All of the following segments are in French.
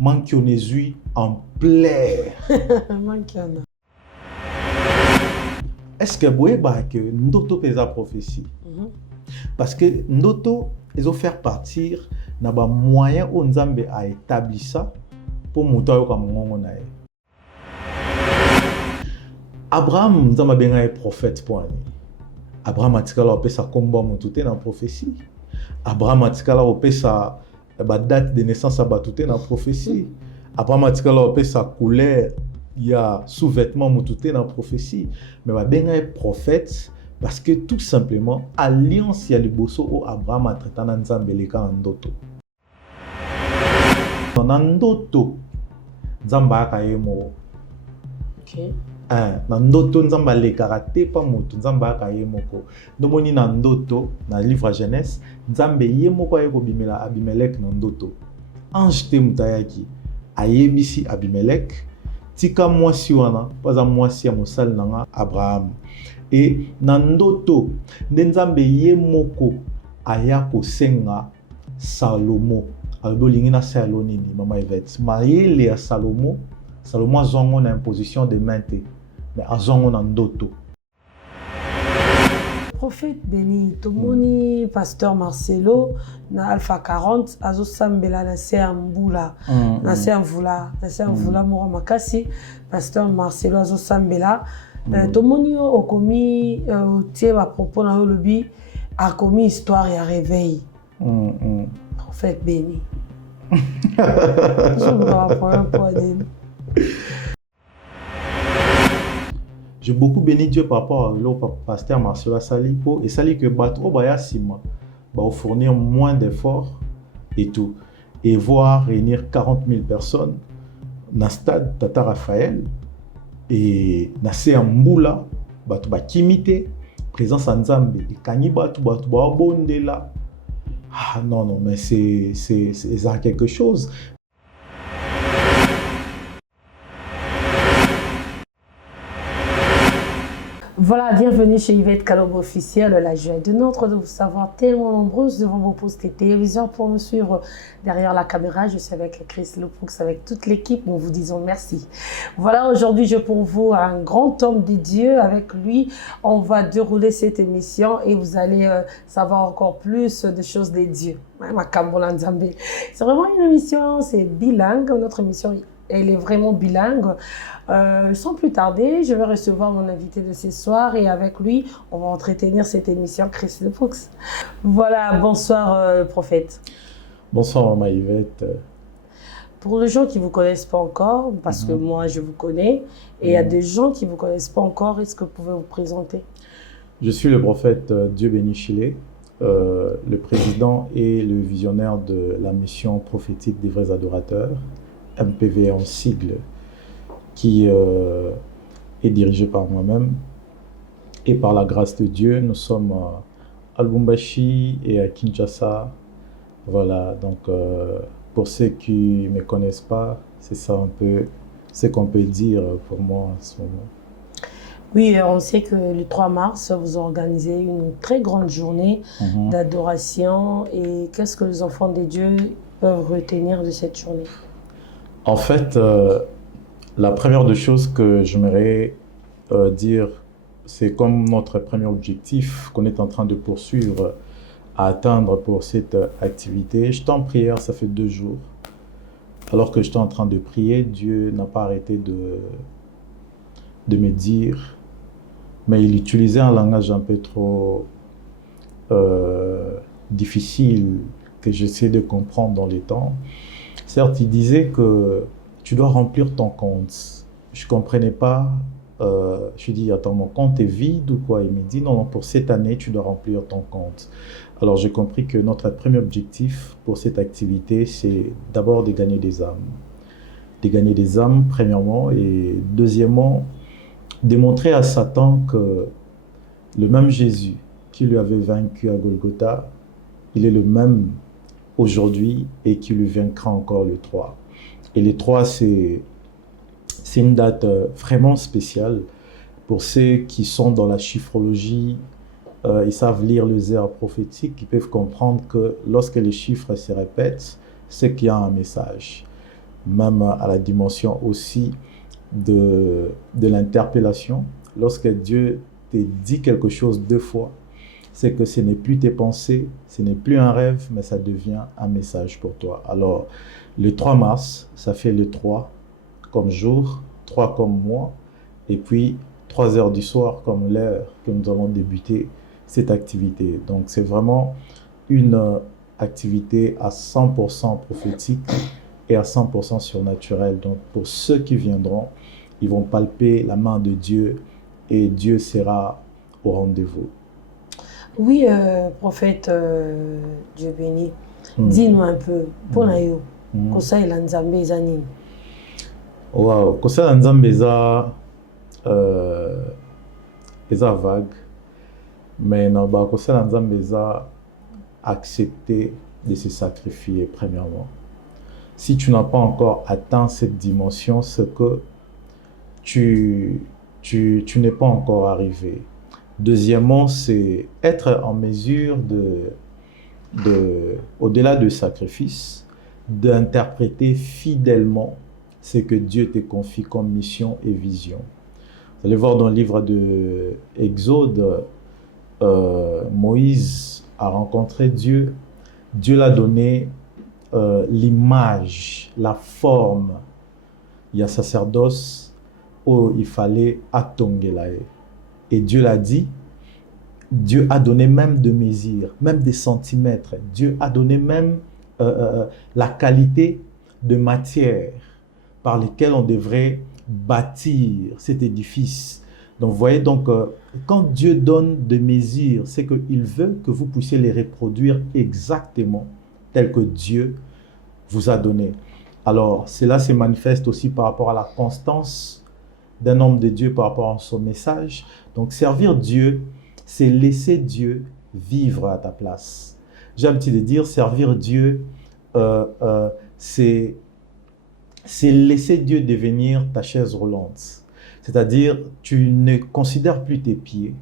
manquionnesui en plaire. Manquiona. Est-ce que vous voyez que ndoto pesa prophétie? Parce que ndoto ils ont fait partir na ba moyen où Nzambe a établi ça pour monter comme ngongo na ye. Abraham Nzambe benga prophète pour ani. Abraham atikala opesa kombo mutute na prophétie. Abraham atikala opesa ba date de naissance abatute na prophétie. Abraham atikala opesa couleur ya sous-vêtement mutute na prophétie. Mais ba benga prophète parce que tout simplement alliance ya liboso o Abraham a traité na Nzambe leka ndoto. Na ndoto Nzambe akayemo. OK. Na ndoto Nzambe alekaka te pa moto Nzambe akayemoko. Ndomoni na ndoto na livre Genèse Nzambe yemoko ayeko bimela Abimelech na ndoto. Ange te mutayaki ayebisi Abimelech tika mwasi wana paza mwasi ya mosali nanga Abraham. Et na ndoto Nzambe yemoko aya kosenga Salomo. Alors lingi na Saloni ni mama Yvette. Mayele ya Salomo azongo na imposition de main te. Mais azongo na ndoto. Prophète béni, tomoni pasteur Marcelo na Alpha 40 azo sambela na se ambula na se amvula moko makasi pasteur Marcelo azo sambela tomoni okomi tie ba propos na lobi a commis histoire ya réveil. Prophète béni. Je me rappelle. J'ai beaucoup béni Dieu par rapport au pasteur Marcelo Salipo et Sali que Bato Baya Sima va fournir moins d'efforts et tout. Et voir réunir 40 000 personnes dans le stade Tata Raphaël et dans le Mboula, Bato Bakimite, présence en Zambie, et Kani Bato Babondela. Ah non, mais c'est quelque chose. Voilà, bienvenue chez Yvette Kalobo officiel. La joie est de notre de vous savoir tellement nombreuses devant vos postes de télévision pour nous suivre derrière la caméra. Je suis avec Chris Leproux, avec toute l'équipe. Nous vous disons merci. Voilà, aujourd'hui, j'ai pour vous un grand homme de Dieu. Avec lui, on va dérouler cette émission et vous allez savoir encore plus de choses des dieux. C'est vraiment une émission, c'est bilingue. Notre émission, elle est vraiment bilingue. Sans plus tarder, je vais recevoir mon invité de ce soir et avec lui, on va entretenir cette émission Chris Leproux. Voilà, bonsoir prophète. Bonsoir Maman Yvette. Pour les gens qui ne vous connaissent pas encore, parce que moi je vous connais, et il y a des gens qui ne vous connaissent pas encore, est-ce que vous pouvez vous présenter? Je suis le prophète Dieu béni Chile, le président et le visionnaire de la mission prophétique des vrais adorateurs, MPV en sigle, qui est dirigé par moi-même. Et par la grâce de Dieu, nous sommes à Lubumbashi et à Kinshasa. Voilà, donc pour ceux qui ne me connaissent pas, c'est ça un peu ce qu'on peut dire pour moi en ce moment. Oui, on sait que le 3 mars, vous organisez une très grande journée d'adoration. Et qu'est-ce que les enfants de Dieu peuvent retenir de cette journée? En fait, la première des choses que j'aimerais dire, c'est comme notre premier objectif qu'on est en train de poursuivre à atteindre pour cette activité. J'étais en prière, ça fait 2 jours. Alors que j'étais en train de prier, Dieu n'a pas arrêté de me dire, mais il utilisait un langage un peu trop difficile que j'essaie de comprendre dans les temps. Certes, il disait que tu dois remplir ton compte. Je ne comprenais pas. Je lui dis, attends, mon compte est vide ou quoi? Il me dit, non, pour cette année, tu dois remplir ton compte. Alors, j'ai compris que notre premier objectif pour cette activité, c'est d'abord de gagner des âmes. De gagner des âmes, premièrement, et deuxièmement, démontrer à Satan que le même Jésus qui lui avait vaincu à Golgotha, il est le même aujourd'hui et qui lui vaincra encore le 3. Et le 3, c'est une date vraiment spéciale pour ceux qui sont dans la chiffrologie. Ils savent lire les airs prophétiques, ils peuvent comprendre que lorsque les chiffres se répètent, c'est qu'il y a un message. même à la dimension aussi de l'interpellation. Lorsque Dieu te dit quelque chose 2 fois, c'est que ce n'est plus tes pensées, ce n'est plus un rêve, mais ça devient un message pour toi. Alors, le 3 mars, ça fait le 3 comme jour, 3 comme mois, et puis 3 heures du soir comme l'heure que nous avons débuté cette activité. Donc, c'est vraiment une activité à 100% prophétique et à 100% surnaturelle. Donc, pour ceux qui viendront, ils vont palper la main de Dieu et Dieu sera au rendez-vous. Oui, prophète, Dieu béni, dis-nous un peu, pour nayo, kosa ila nzambe eza nini? Wow, kosala nzambe eza vague, mais na ba kosala nzambe eza accepter de se sacrifier premièrement. Si tu n'as pas encore atteint cette dimension, c'est que tu n'es pas encore arrivé. Deuxièmement, c'est être en mesure au-delà du sacrifice, d'interpréter fidèlement ce que Dieu te confie comme mission et vision. Vous allez voir dans le livre de Exode, Moïse a rencontré Dieu. Dieu l'a donné l'image, la forme. Il y a sacerdoce où il fallait atongelae. Et Dieu l'a dit. Dieu a donné même de mesures, même des centimètres. Dieu a donné même la qualité de matière par lesquelles on devrait bâtir cet édifice. Donc, vous voyez, donc, quand Dieu donne des mesures, c'est qu'il veut que vous puissiez les reproduire exactement tel que Dieu vous a donné. Alors, cela se manifeste aussi par rapport à la constance d'un homme de Dieu par rapport à son message. Donc, servir Dieu, c'est laisser Dieu vivre à ta place. J'ai l'habitude de dire, servir Dieu, c'est laisser Dieu devenir ta chaise roulante. C'est-à-dire, tu ne considères plus tes pieds,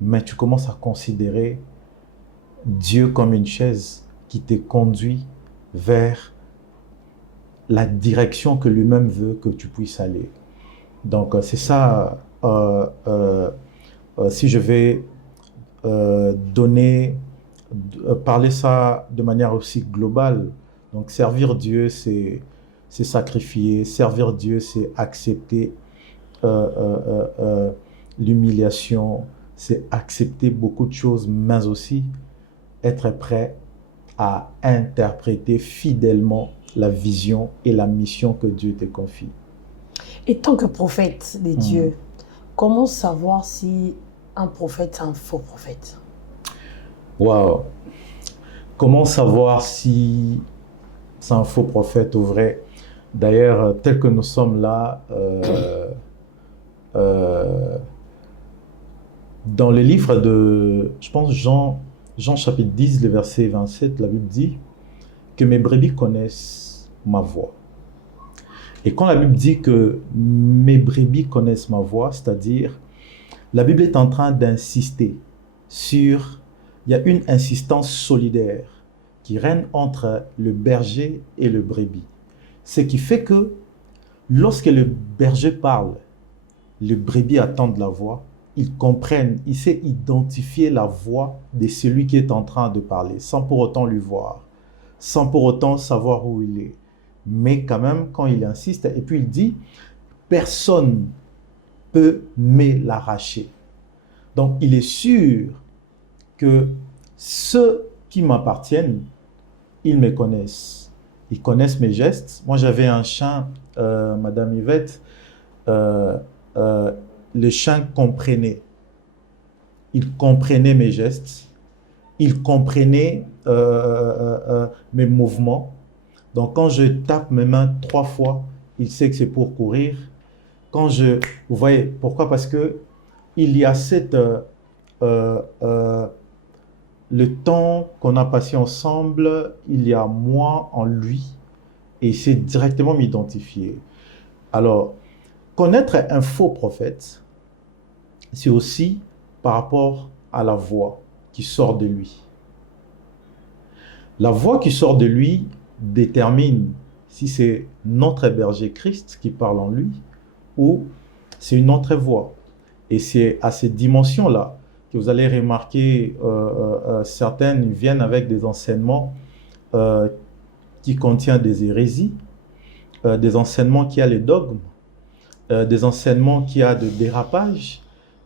mais tu commences à considérer Dieu comme une chaise qui te conduit vers la direction que lui-même veut que tu puisses aller. Donc, c'est ça, si je vais parler ça de manière aussi globale. Donc, servir Dieu, c'est sacrifier. Servir Dieu, c'est accepter l'humiliation, c'est accepter beaucoup de choses, mais aussi être prêt à interpréter fidèlement la vision et la mission que Dieu te confie. Et tant que prophète de Dieu, comment savoir si un prophète est un faux prophète? Waouh! Comment savoir si c'est un faux prophète ou vrai? D'ailleurs, tel que nous sommes là, dans le livre de, je pense, Jean chapitre 10, le verset 27, la Bible dit que mes brebis connaissent ma voix. Et quand la Bible dit que mes brebis connaissent ma voix, c'est-à-dire, la Bible est en train d'insister sur, il y a une insistance solidaire qui règne entre le berger et le brebis. Ce qui fait que lorsque le berger parle, le brebis attend de la voix, il comprenne, il sait identifier la voix de celui qui est en train de parler, sans pour autant lui voir, sans pour autant savoir où il est. Mais quand même, quand il insiste, et puis il dit, personne peut me l'arracher. Donc, il est sûr que ceux qui m'appartiennent, ils me connaissent. Ils connaissent mes gestes. Moi, j'avais un chien, Madame Yvette, le chien comprenait. Il comprenait mes gestes. Il comprenait mes mouvements. Donc, quand je tape mes mains 3 fois, il sait que c'est pour courir. Vous voyez, pourquoi? Parce que il y a le temps qu'on a passé ensemble, il y a moi en lui, et il sait directement m'identifier. Alors, connaître un faux prophète, c'est aussi par rapport à la voix qui sort de lui. La voix qui sort de lui détermine si c'est notre berger Christ qui parle en lui ou c'est une autre voix. Et c'est à cette dimension-là que vous allez remarquer certaines viennent avec des enseignements qui contiennent des hérésies, des enseignements qui ont les dogmes, des enseignements qui ont des dérapages.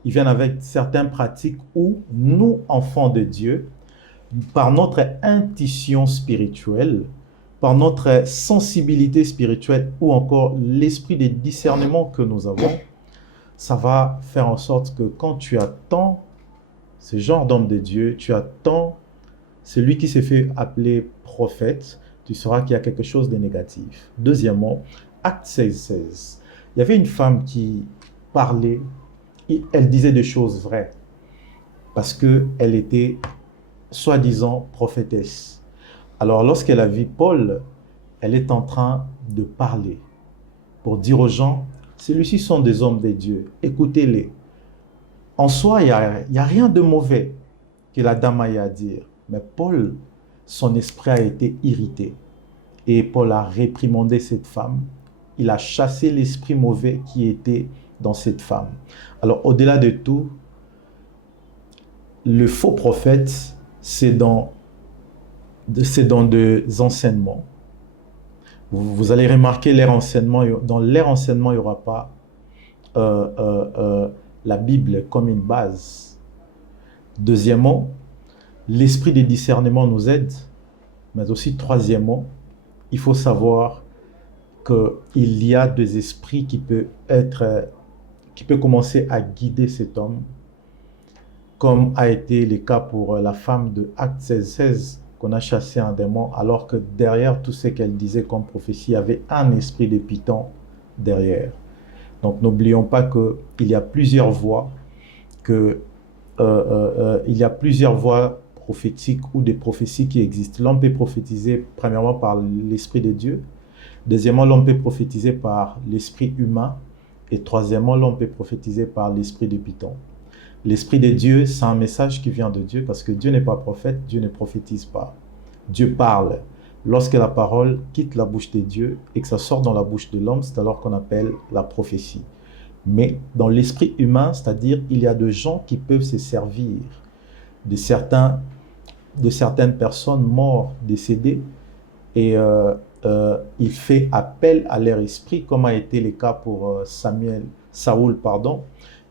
Ils viennent avec certaines pratiques où nous, enfants de Dieu, par notre intuition spirituelle, par notre sensibilité spirituelle ou encore l'esprit de discernement que nous avons, ça va faire en sorte que quand tu attends ce genre d'homme de Dieu, tu attends celui qui s'est fait appeler prophète, tu sauras qu'il y a quelque chose de négatif. Deuxièmement, Acte 16. Il y avait une femme qui parlait, elle disait des choses vraies, parce qu'elle était soi-disant prophétesse. Alors lorsqu'elle a vu Paul, elle est en train de parler pour dire aux gens, celui-ci sont des hommes de Dieu, écoutez-les. En soi, il n'y a rien de mauvais que la dame ait à dire. Mais Paul, son esprit a été irrité. Et Paul a réprimandé cette femme. Il a chassé l'esprit mauvais qui était dans cette femme. Alors, au-delà de tout, le faux prophète, c'est dans des enseignements. Vous allez remarquer dans leur enseignement, il n'y aura pas la Bible comme une base. Deuxièmement, l'esprit de discernement nous aide, mais aussi troisièmement, il faut savoir qu'il y a des esprits qui peuvent commencer à guider cet homme, comme a été le cas pour la femme de Acte 16, qu'on a chassé un démon, alors que derrière tout ce qu'elle disait comme prophétie, il y avait un esprit de Python derrière. Donc n'oublions pas qu'il y a plusieurs voies, il y a plusieurs voies prophétiques ou des prophéties qui existent. L'homme peut prophétiser premièrement par l'Esprit de Dieu. Deuxièmement, l'homme peut prophétiser par l'esprit humain. Et troisièmement, l'homme peut prophétiser par l'esprit de Python. L'Esprit de Dieu, c'est un message qui vient de Dieu parce que Dieu n'est pas prophète, Dieu ne prophétise pas. Dieu parle. Lorsque la parole quitte la bouche de Dieu et que ça sort dans la bouche de l'homme, c'est alors qu'on appelle la prophétie. Mais dans l'esprit humain, c'est-à-dire il y a des gens qui peuvent se servir de certaines personnes mortes, décédées, et il fait appel à leur esprit, comme a été le cas pour Saoul.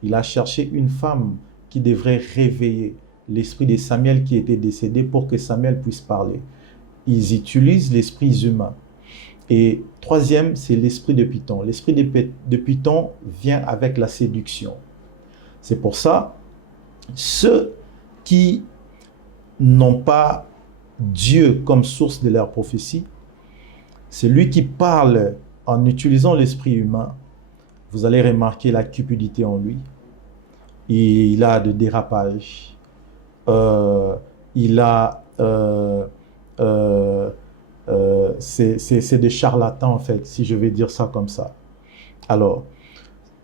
Il a cherché une femme qui devrait réveiller l'esprit de Samuel qui était décédé pour que Samuel puisse parler. Ils utilisent l'esprit humain. Et troisième, c'est l'esprit de Python. L'esprit de Python vient avec la séduction. C'est pour ça, ceux qui n'ont pas Dieu comme source de leur prophétie, c'est lui qui parle en utilisant l'esprit humain. Vous allez remarquer la cupidité en lui. Il a de dérapage. C'est des charlatans, en fait, si je vais dire ça comme ça. Alors,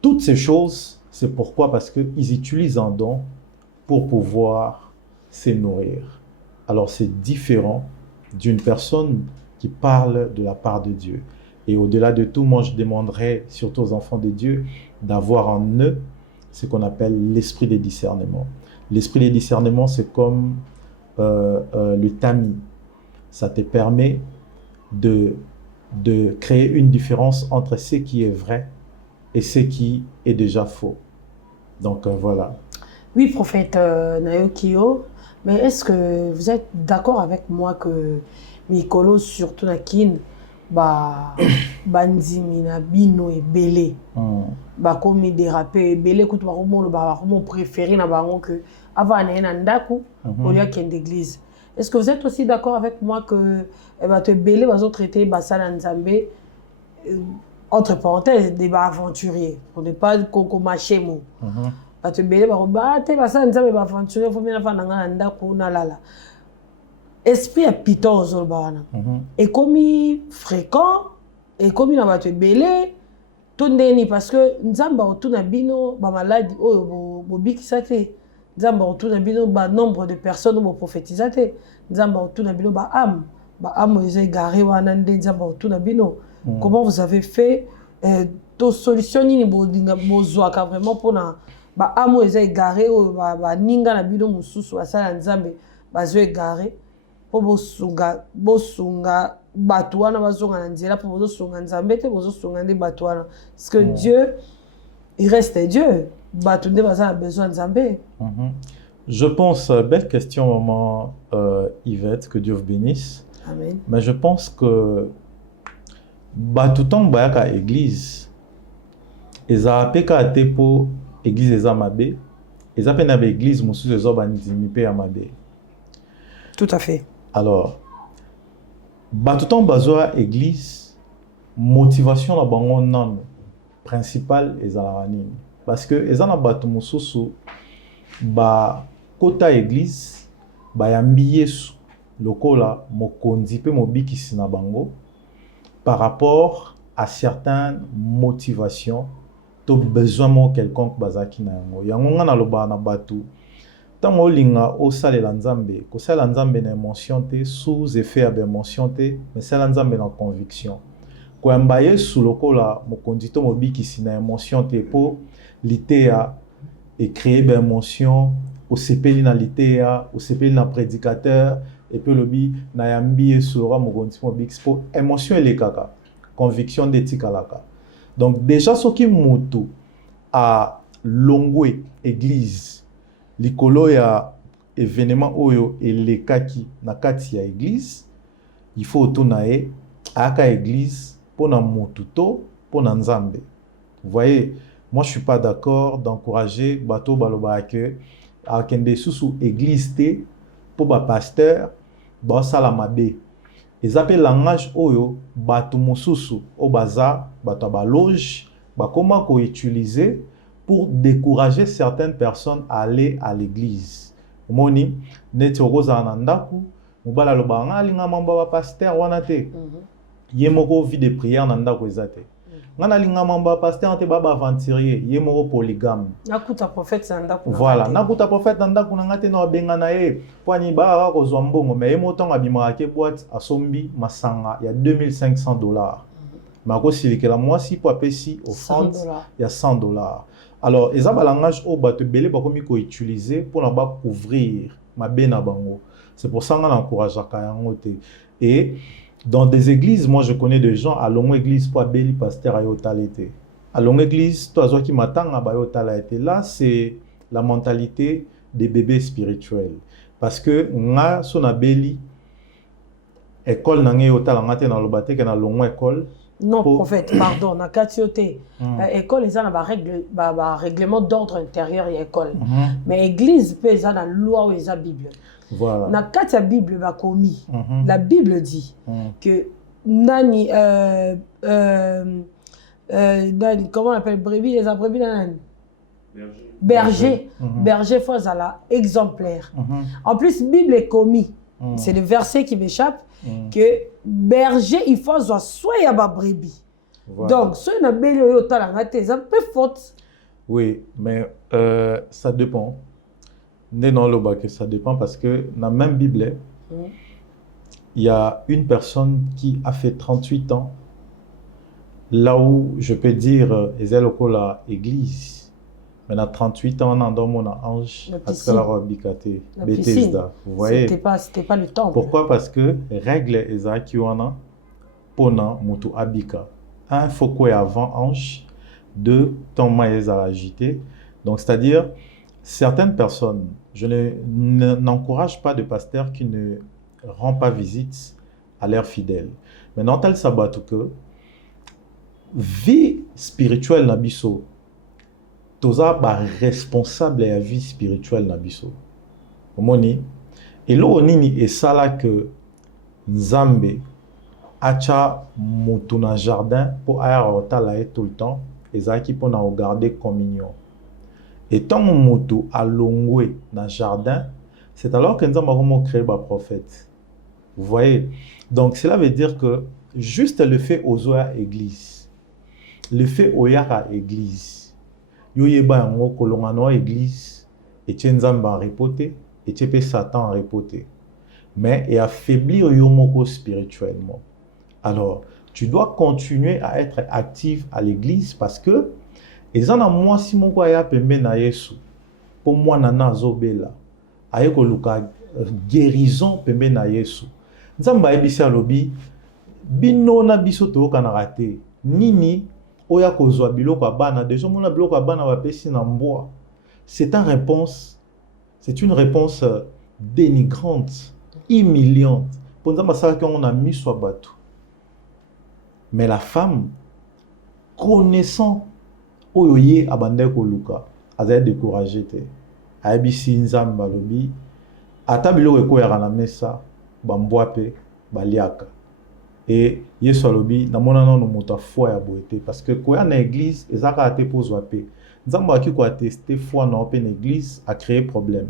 toutes ces choses, c'est pourquoi? Parce qu'ils utilisent un don pour pouvoir se nourrir. Alors, c'est différent d'une personne qui parle de la part de Dieu. Et au-delà de tout, moi, je demanderais, surtout aux enfants de Dieu, d'avoir en eux ce qu'on appelle l'esprit de discernement. L'esprit de discernement, c'est comme le tamis. Ça te permet de créer une différence entre ce qui est vrai et ce qui est déjà faux. Donc, voilà. Oui, prophète Nayokio, mais est-ce que vous êtes d'accord avec moi que Mikolo, surtout na kin, bandimi na bino ebele, komi dérapé ebele kutu mon préféré na bango que avant na ndaku au lieu qu'il y ait d'église. Est-ce que vous êtes aussi d'accord avec moi que ebele bazo traiter basala nzambe entre parenthèses des aventuriers pour ne pas koko machemo. Bato ebele te basala nzambe aventurier faut bien faire na ndaku na lala. Esprit à Python ozolbana. Et comme fréquent et comme na bato ebele tondeni parce que nzamba otuna bino ba maladie bo bikisa te. Nzamba otuna bino ba nombre de personnes bo prophétisa te. Nzamba otuna bino ba âme ba amoise égaré wana ndenza ba tout na bino. Comment vous avez fait to solution ni bodinga bozwaka vraiment pona ba amoise égaré o ba ninga na bino mususu asala nzambe bazo égaré po bosunga bato wana bazonga na nzela po bozosunga nzambe te bozosunga nde bato wana parce que Dieu il reste Dieu bato nde baza na besoin nzambe. Je pense, belle question maman Yvette, que Dieu vous bénisse. Amen. Mais je pense que bato tant bayaka église eza peka te po église eza mabe eza pe na ba église mususu ezo bandimi pe ya mabe. Tout à fait. Alors, bato tant bazwa église motivation na bango nano principal ezala nini parce que eza na bato mususu ba kota église ba yambi Yesu lokola mokonzi pe mobikisi na bango par rapport à certaines motivations to besoin mo quelconque bazaki na yango yango nga na loba na batu tango linga o salela nzambe ko salela nzambe na émotion te sous effet ya émotion te mais salela nzambe na conviction ko yamba Yesu lokola mokonzi to mobikisi na émotion te po litea et créer ben émotion au sepeli na litea au sepeli na prédicateur et puis le bi na yambi Yesu ora mokonzi mobikisi po émotion ele kaka conviction d'etikalaka. Donc déjà ce qui mutu a longwe église likolo ya événement oyo elekaki na kati ya église il faut tonae aka église pona mutu to pona nzambe. Vous voyez, moi je suis pas d'accord d'encourager bato baloba que akende susu église te po ba pasteur ba sala mabe. Ils appellent langage oyo batu mususu o baza batu ba loge ba comment ko utiliser pour décourager certaines personnes à aller à l'église. Moni neti okoza na ndaku mubala loba ngalinga mamba ba pasteur wana te. Yemoko vie de prière na ndaku ezate. Ngana linga mamba pasteur te baba aventurier yemoko polygame. Nakuta prophète na ndaku. Voilà, nakuta prophète na ndaku na ngate no benga na ye poani ba ko zombongo mais yemoto ngabima ke boîte asombi masanga ya $2500. Mako silikela mwasi po apesi offrande ya $100. Alors, eza ba langage o bato belé ba komi ko utiliser pour na ba couvrir ma bena bango. C'est pour ça qu'on encourage à yangote. Et dans des églises, moi je connais des gens à longue église pour abeli pasteur ayotalete. À longue église, toi qui m'attend à bayotalete. Là, c'est la mentalité des bébés spirituels. Parce que nga son abeli école nangé yotalangate na lobate que na longue école. Non, prophète, pardon, na katiote. École, ils ont un règlement d'ordre intérieur et école. Mais église, ils ont la loi ou ils ont la Bible. Voilà. Na katia Bible, ba komi. La Bible dit que nani, comment on appelle brebis, les brebis nani? Berger. Berger faut la exemplaire. En plus, Bible est commis. C'est le verset qui m'échappe. Que berger il faut soit y a ba brebis. Donc soit na beli yo talanga te ça peut faute. Oui, mais ça dépend. Non le bac ça dépend parce que dans la même Bible il y a une personne qui a fait 38 ans là où je peux dire la église. Mais à 38 ans, on a dans mon ange, parce que la robicate, Bethesda. Vous voyez? C'était pas le temps. Pourquoi? Parce que règle est qui on a pona mutu abika. Un faut quoi avant ange, deux temps maïs à l'agiter. Donc c'est-à-dire certaines personnes, je n'encourage pas de pasteurs qui ne rendent pas visite à leurs fidèles. Mais dans tel sabbat que vie spirituelle nabiso. Toza ba responsable ya vie spirituelle na biso. Omoni elo nini esala que Nzambe acha mutu na jardin pour aya otala tout le temps ezaki pour na garder communion. Et tant mutu alongwe na jardin, c'est alors que Nzambe a créé ba prophète. Vous voyez? Donc cela veut dire que juste le fait ozoya église, le fait oyaka église yo yeba yango kolonga no église et Nzambe a repoté et Satan a repoté. mais et affaiblir yomoko spirituellement. Alors, tu dois continuer à être actif à l'église parce que ezana moi si moko aya pembe na Yesu pour moi nana zobela ayeko luka guérison pembe na Yesu nzamba ebisa lobi bino na biso to kana raté nini oya kozwa biloko bana déjà mona biloko bana ba pesi na mboa. C'est une réponse dénigrante, humiliante. Pour nous, ça qu'on a mis sur bateau. Mais la femme, connaissant oyoye abandé ko luka, a été découragée. A ebisi nzamba lobi, atabilo eko ya na mesa, bambwape, baliaka. Et yeso lobi, na mona no muta foi ya boete parce que koya na église ezaka ate pozwa pe. Nzamba ki ko attester foi na open église a créé problème.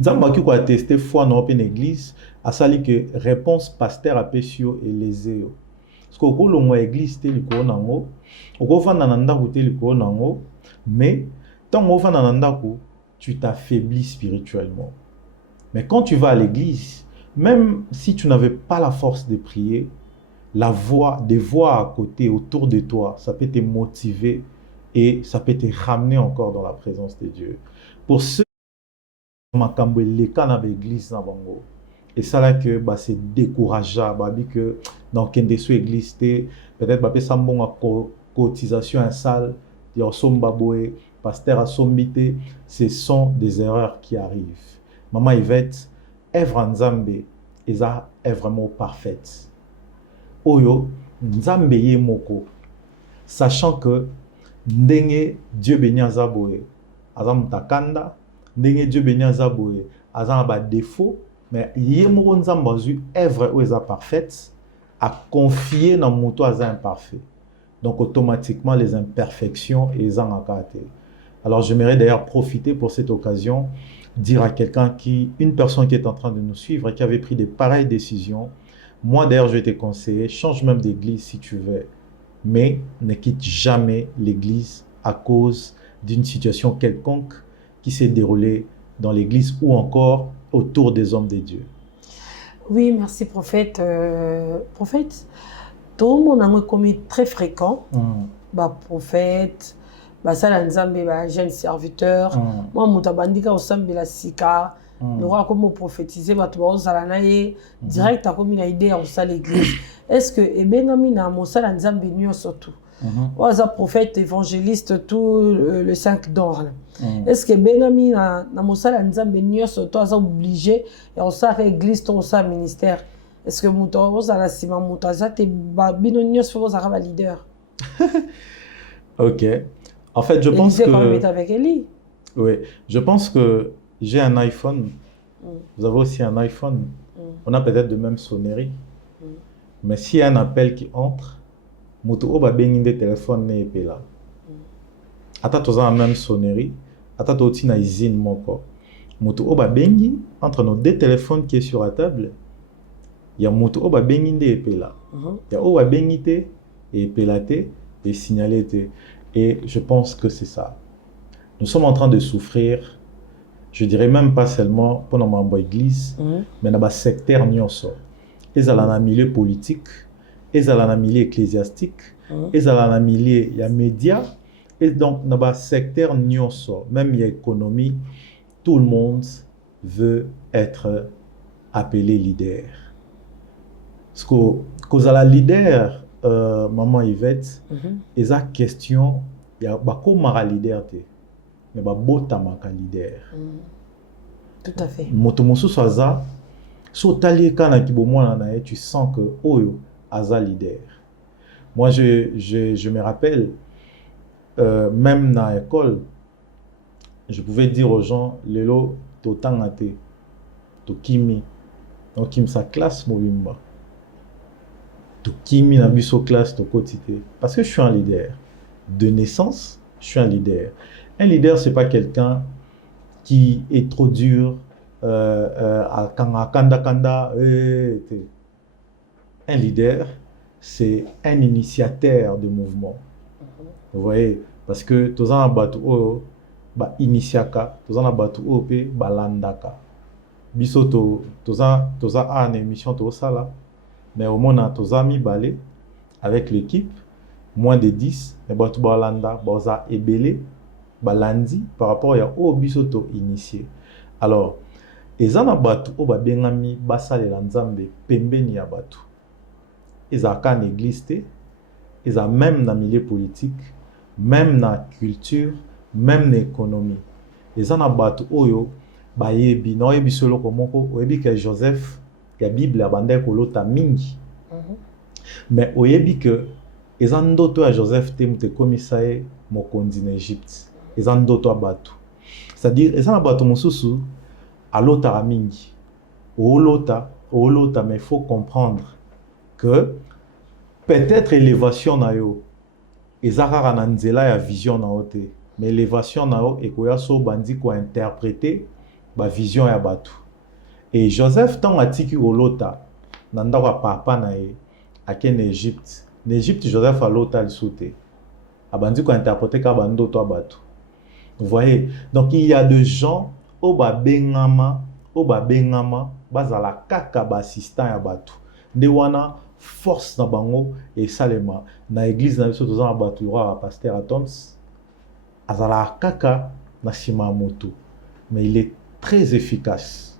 Nzamba ki ko attester foi na open église a sali que réponse pasteur a pesio et lésé. Parce que ko lo mo église te liko nango, ko fanda na ndako te liko nango, mais tant ngo fanda na ndako, tu t'affaiblis spirituellement. Mais quand tu vas à l'église, même si tu n'avais pas la force de prier, des voix à côté, autour de toi, ça peut te motiver et ça peut te ramener encore dans la présence de Dieu. Pour ceux qui ont l'église, et ça là que c'est décourageant, que dans l'église, peut-être que ça a cotisation en salle, il y a pasteur a sombité, ce sont des erreurs qui arrivent. Maman Yvette, œuvre Nzambe, eza est vraiment parfaite. Oyo, Nzambe ye moko, sachant que ndenge Dieu béni azaboe, azam takanda, ndenge Dieu béni azaboe, azam ba défaut, mais ye moko Nzambe azu œuvre ou eza parfaite, a confié dans moto aza imparfait. Donc automatiquement les imperfections eza ngakate. Alors j'aimerais d'ailleurs profiter pour cette occasion dire à une personne qui est en train de nous suivre et qui avait pris de pareilles décisions, moi d'ailleurs je vais te conseiller, change même d'église si tu veux, mais ne quitte jamais l'église à cause d'une situation quelconque qui s'est déroulée dans l'église ou encore autour des hommes de Dieu. Oui, merci prophète. Prophète, tout le monde a commis très fréquent, prophète, ça la nzambe ba jeune serviteur moi mutabandika osambe la sika le roi comme prophétiser bato ba ozala na ye direct akomi na idée ya osala l'église. Est-ce que ebenami na mosala nzambe nyonso tout oza prophète évangéliste tout le 5 d'or est-ce que benami na mosala nzambe nyonso tout aza obligé ya osala église to osala ministère? Est-ce que muto ozala sima muto azate ba bino nyonso ozala ba leader? OK. En fait, je pense que... avec Eli. Oui, je pense que j'ai un iPhone. Vous avez aussi un iPhone. On a peut-être de même sonnerie. Mais s'il y a un appel qui entre, moto oba bengi de téléphone ne est là. Ata toza la même sonnerie. Ata toti na izine moko. Moto oba bengi entre nos deux téléphones qui est sur la table. Il y a moto oba bengi de est là. Il y a oba bengi te et pelate et signalé te. Et je pense que c'est ça. Nous sommes en train de souffrir, je dirais même pas seulement pour notre église, mais dans le secteur nyonso. Ils sont dans le milieu politique, ils sont dans le milieu ecclésiastique, ils sont dans le milieu des médias, et donc dans le secteur nyonso, même l'économie, tout le monde veut être appelé leader. Parce que la leader, maman Yvette, ils ont question, il y a beaucoup de leader, mais il y a beaucoup de leader. Tout à fait. Motomosu Swaza, si tu sens que Oyo Aza leader. Moi, je me rappelle, même dans l'école, je pouvais dire aux gens, Lelo, Totangate, Tokimi, donc Kim sa classe, Mobimba. Tokimi na biso classe to quotité parce que je suis un leader de naissance, je suis un leader. Un leader c'est pas quelqu'un qui est trop dur à kanda. Un leader c'est un initiateur de mouvement. Vous voyez, parce que tous en batu o ba initiaka, tous en batu o pe balandaka. biso toza en émission to sala mais au moins toza mi balé avec l'équipe moins de 10 mais batu balanda boza ebele balandi par rapport à au biso to initié alors eza na batu o ba bengami basalela nzambe pembeni ya batu eza ka na église te eza même na milieu politique même na culture même na économie eza na batu oyo bayebi na oyebi solo komoko oyebi que Joseph ya Bible abandai kolota mingi mais oyebi que eza ndoto ya Joseph te mute komisa ye mokonzi na Égypte eza ndoto ya batu c'est-à-dire eza na batu mosusu alota mingi olota mais il faut comprendre que peut-être élévation na yo eza kaka na nzela ya vision na ote mais élévation na yo ekoya so bandi ko interpréter ba vision ya batu et Joseph tant atiki olota na ndako papa na ye akene Égypte n'Égypte Joseph alota lisuté abandi ko interpréter ka bando to batu vous voyez donc il y a des gens au ba bengama bazala kaka ba assistant ya batu nde wana force na bango et salema na église na biso tozana batu roi pasteur Atons azala kaka na sima moto mais il est très efficace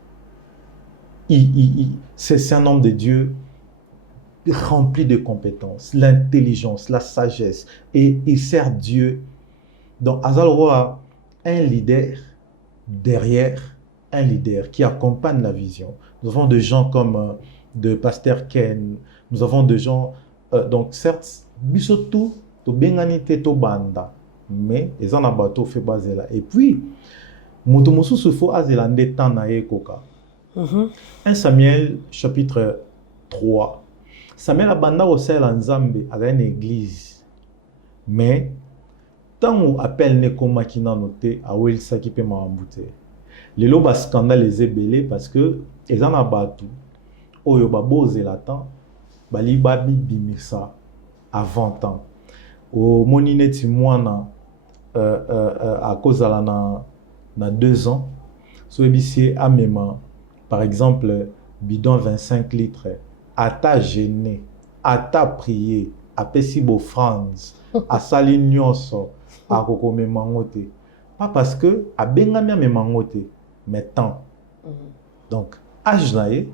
c'est un homme de Dieu rempli de compétences, l'intelligence, la sagesse et il sert Dieu. Donc azal roi un leader derrière un leader qui accompagne la vision. Nous avons des gens comme de pasteur Ken, nous avons des gens donc certes bisotou to benganité to banda mais ils en abato fait baser là et puis moto mosusu faut azélande temps na ekoka 1 Samuel chapitre 3 Samuel abanda au sel nzambe à une église mais tant où appel ne komaki na noté a wel saki pe maambute lelo ba scandale les ébélés parce que ils en abato oyo baboze la temps bali babi bimisa avant temps au monineti mwana à cause de na 2 ans so ebisi amema par exemple bidon 25 litres ata gêné ata prier apesi bo France a sali nyonso a kokome mangote pas parce que a bengami amemangote mais temps donc âge nae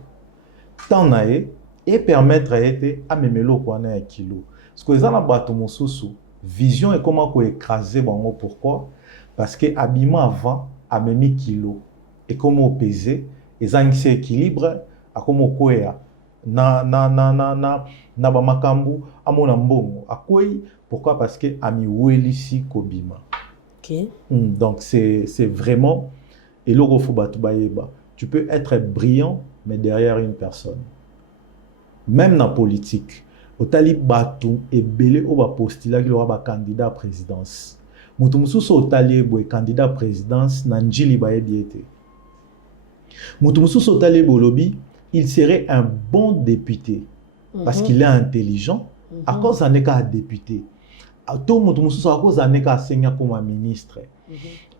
temps nae et permettre ete amemelo kwana ya kilo parce que ezana bato mosusu vision et comment ko écraser bango pourquoi parce que habillement avant amemi kilo et comment peser ezangisi équilibre a comment koya na ba makambu amona mbongo akoyi pourquoi parce que ami welisi kobima OK donc c'est vraiment et logo fo batu bayeba tu peux être brillant mais derrière une personne même dans la politique au tali batu et belé au ba postula qui aura ba candidat à présidence mutu mususu au tali boy candidat à présidence na njili ba ebiete mutu mususu au tali bolobi il serait un bon député parce qu'il est intelligent à cause d'un écart député tout mutu mususu à cause d'un écart seigneur comme ministre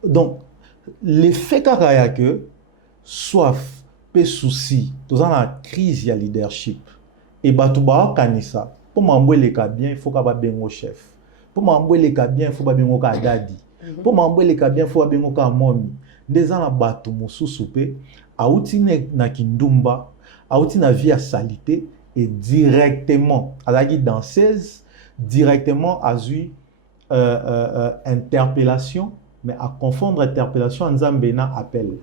donc l'effet kaka que soif pe souci dans la crise ya leadership et batu ba kanisa pour m'embouler bien il faut ka ba bengo chef pour m'embouler bien il faut ba bengo ka dadi pour m'embouler bien il faut ba bengo ka momi ndeza na batu mosusu pe auti na kindumba auti na vie à salité et directement à la danseuse directement à interpellation mais à confondre interpellation nzambe na appel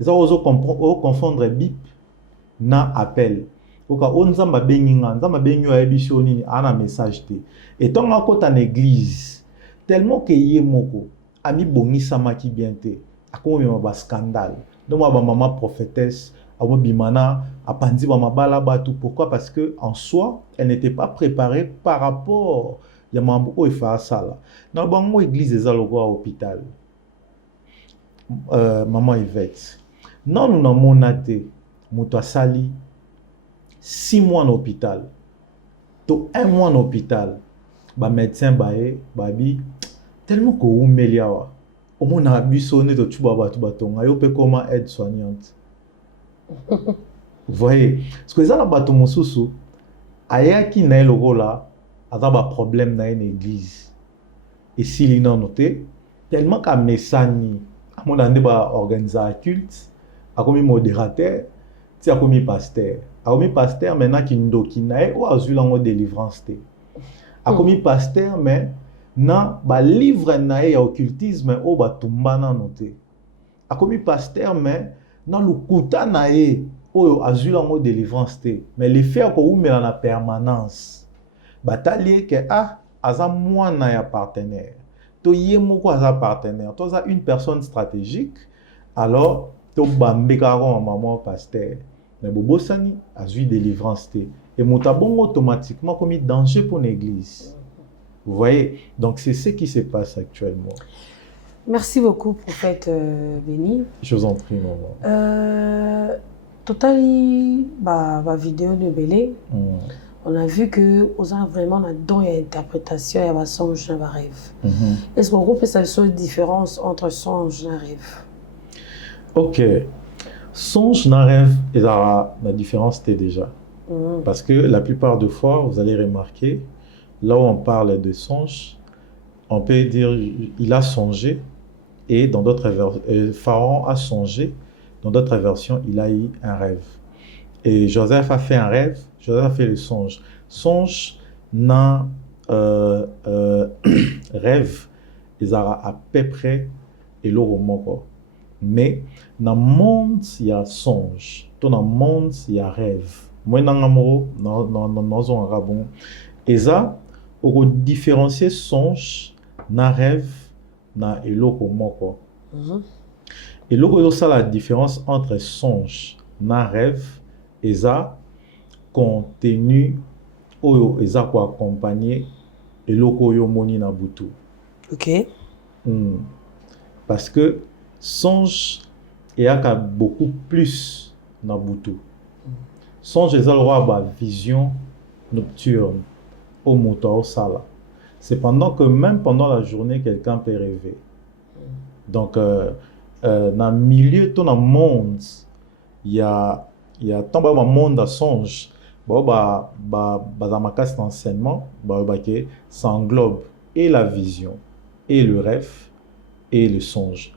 ça ozo confondre bip na appel oka onzamba benginga nzamba benyo ya biso nini ana message te et tant akota na église tellement que yemoko ami bongisa maki bien te akomo ba scandale donc ba maman prophétesse abo bimana apandi ba mabala batu pourquoi parce que en soi elle n'était pas préparée par rapport ya mambo o fa sala na bango église ezaloko à hôpital maman Yvette non nous n'avons monate muto asali 6 mois en hôpital to 1 mois en hôpital ba médecin bae babi tellement ko umeliawa on a biso ne to tuba batu batonga yo pe comment aide soignante. Vous voyez, parce que ça la bato mosusu ayaki na lokola aza ba problème na une église. Et si li non noté tellement qu'à mesani à mon ande ba organisateur culte, a comme modérateur, ti a comme pasteur. A comme pasteur maintenant qui ndoki na o azula ngo délivrance té. A comme pasteur mais na ba livre na ya occultisme o ba tumbana noté. A comme pasteur mais na lukuta na e o azula ngo délivrance té. Mais les faire ko umela na permanence. Batalie que aza mwana ya partenaire. To yemoko aza partenaire. To aza une personne stratégique. Alors to bambekaron maman pasteur. Mais bobosani azui délivrance té. Et motabon automatiquement commis danger pour l'église. Vous voyez? Donc c'est ce qui se passe actuellement. Merci beaucoup, prophète Béni. Je vous en prie, maman. Totali, vidéo de Bélé. On a vu que aux gens vraiment un don et interprétation et un songe et un rêve. Est-ce qu'on peut faire une différence entre songe et rêve? Ok. Songe et rêve, et la différence était déjà. Parce que la plupart des fois, vous allez remarquer, là où on parle de songe, on peut dire il a songé, et dans d'autres versions, Pharaon a songé, dans d'autres versions, il a eu un rêve. Et Joseph a fait un rêve, Joseph a fait le songe. Songe, na rêve, ils ont à peu près et l'eau. Mais dans le monde, il y a songe. Dans le monde, il y a rêve. Moi, dans le monde, dans et ça, on peut différencier songe, na rêve, na eloko moko. Et là, c'est la différence entre songe, na rêve, et ça, contenu, oyo, et ça, quoi, accompagner, eloko yo moni na butu. Ok. Parce que songe, il y a beaucoup plus na butu. Songe, c'est la vision nocturne, au moto, au sala. C'est pendant que même pendant la journée, quelqu'un peut rêver. Donc, dans le milieu de ton monde, il y a tant de monde à songe. Dans ma casse d'enseignement, ça englobe et la vision, et le rêve, et le songe.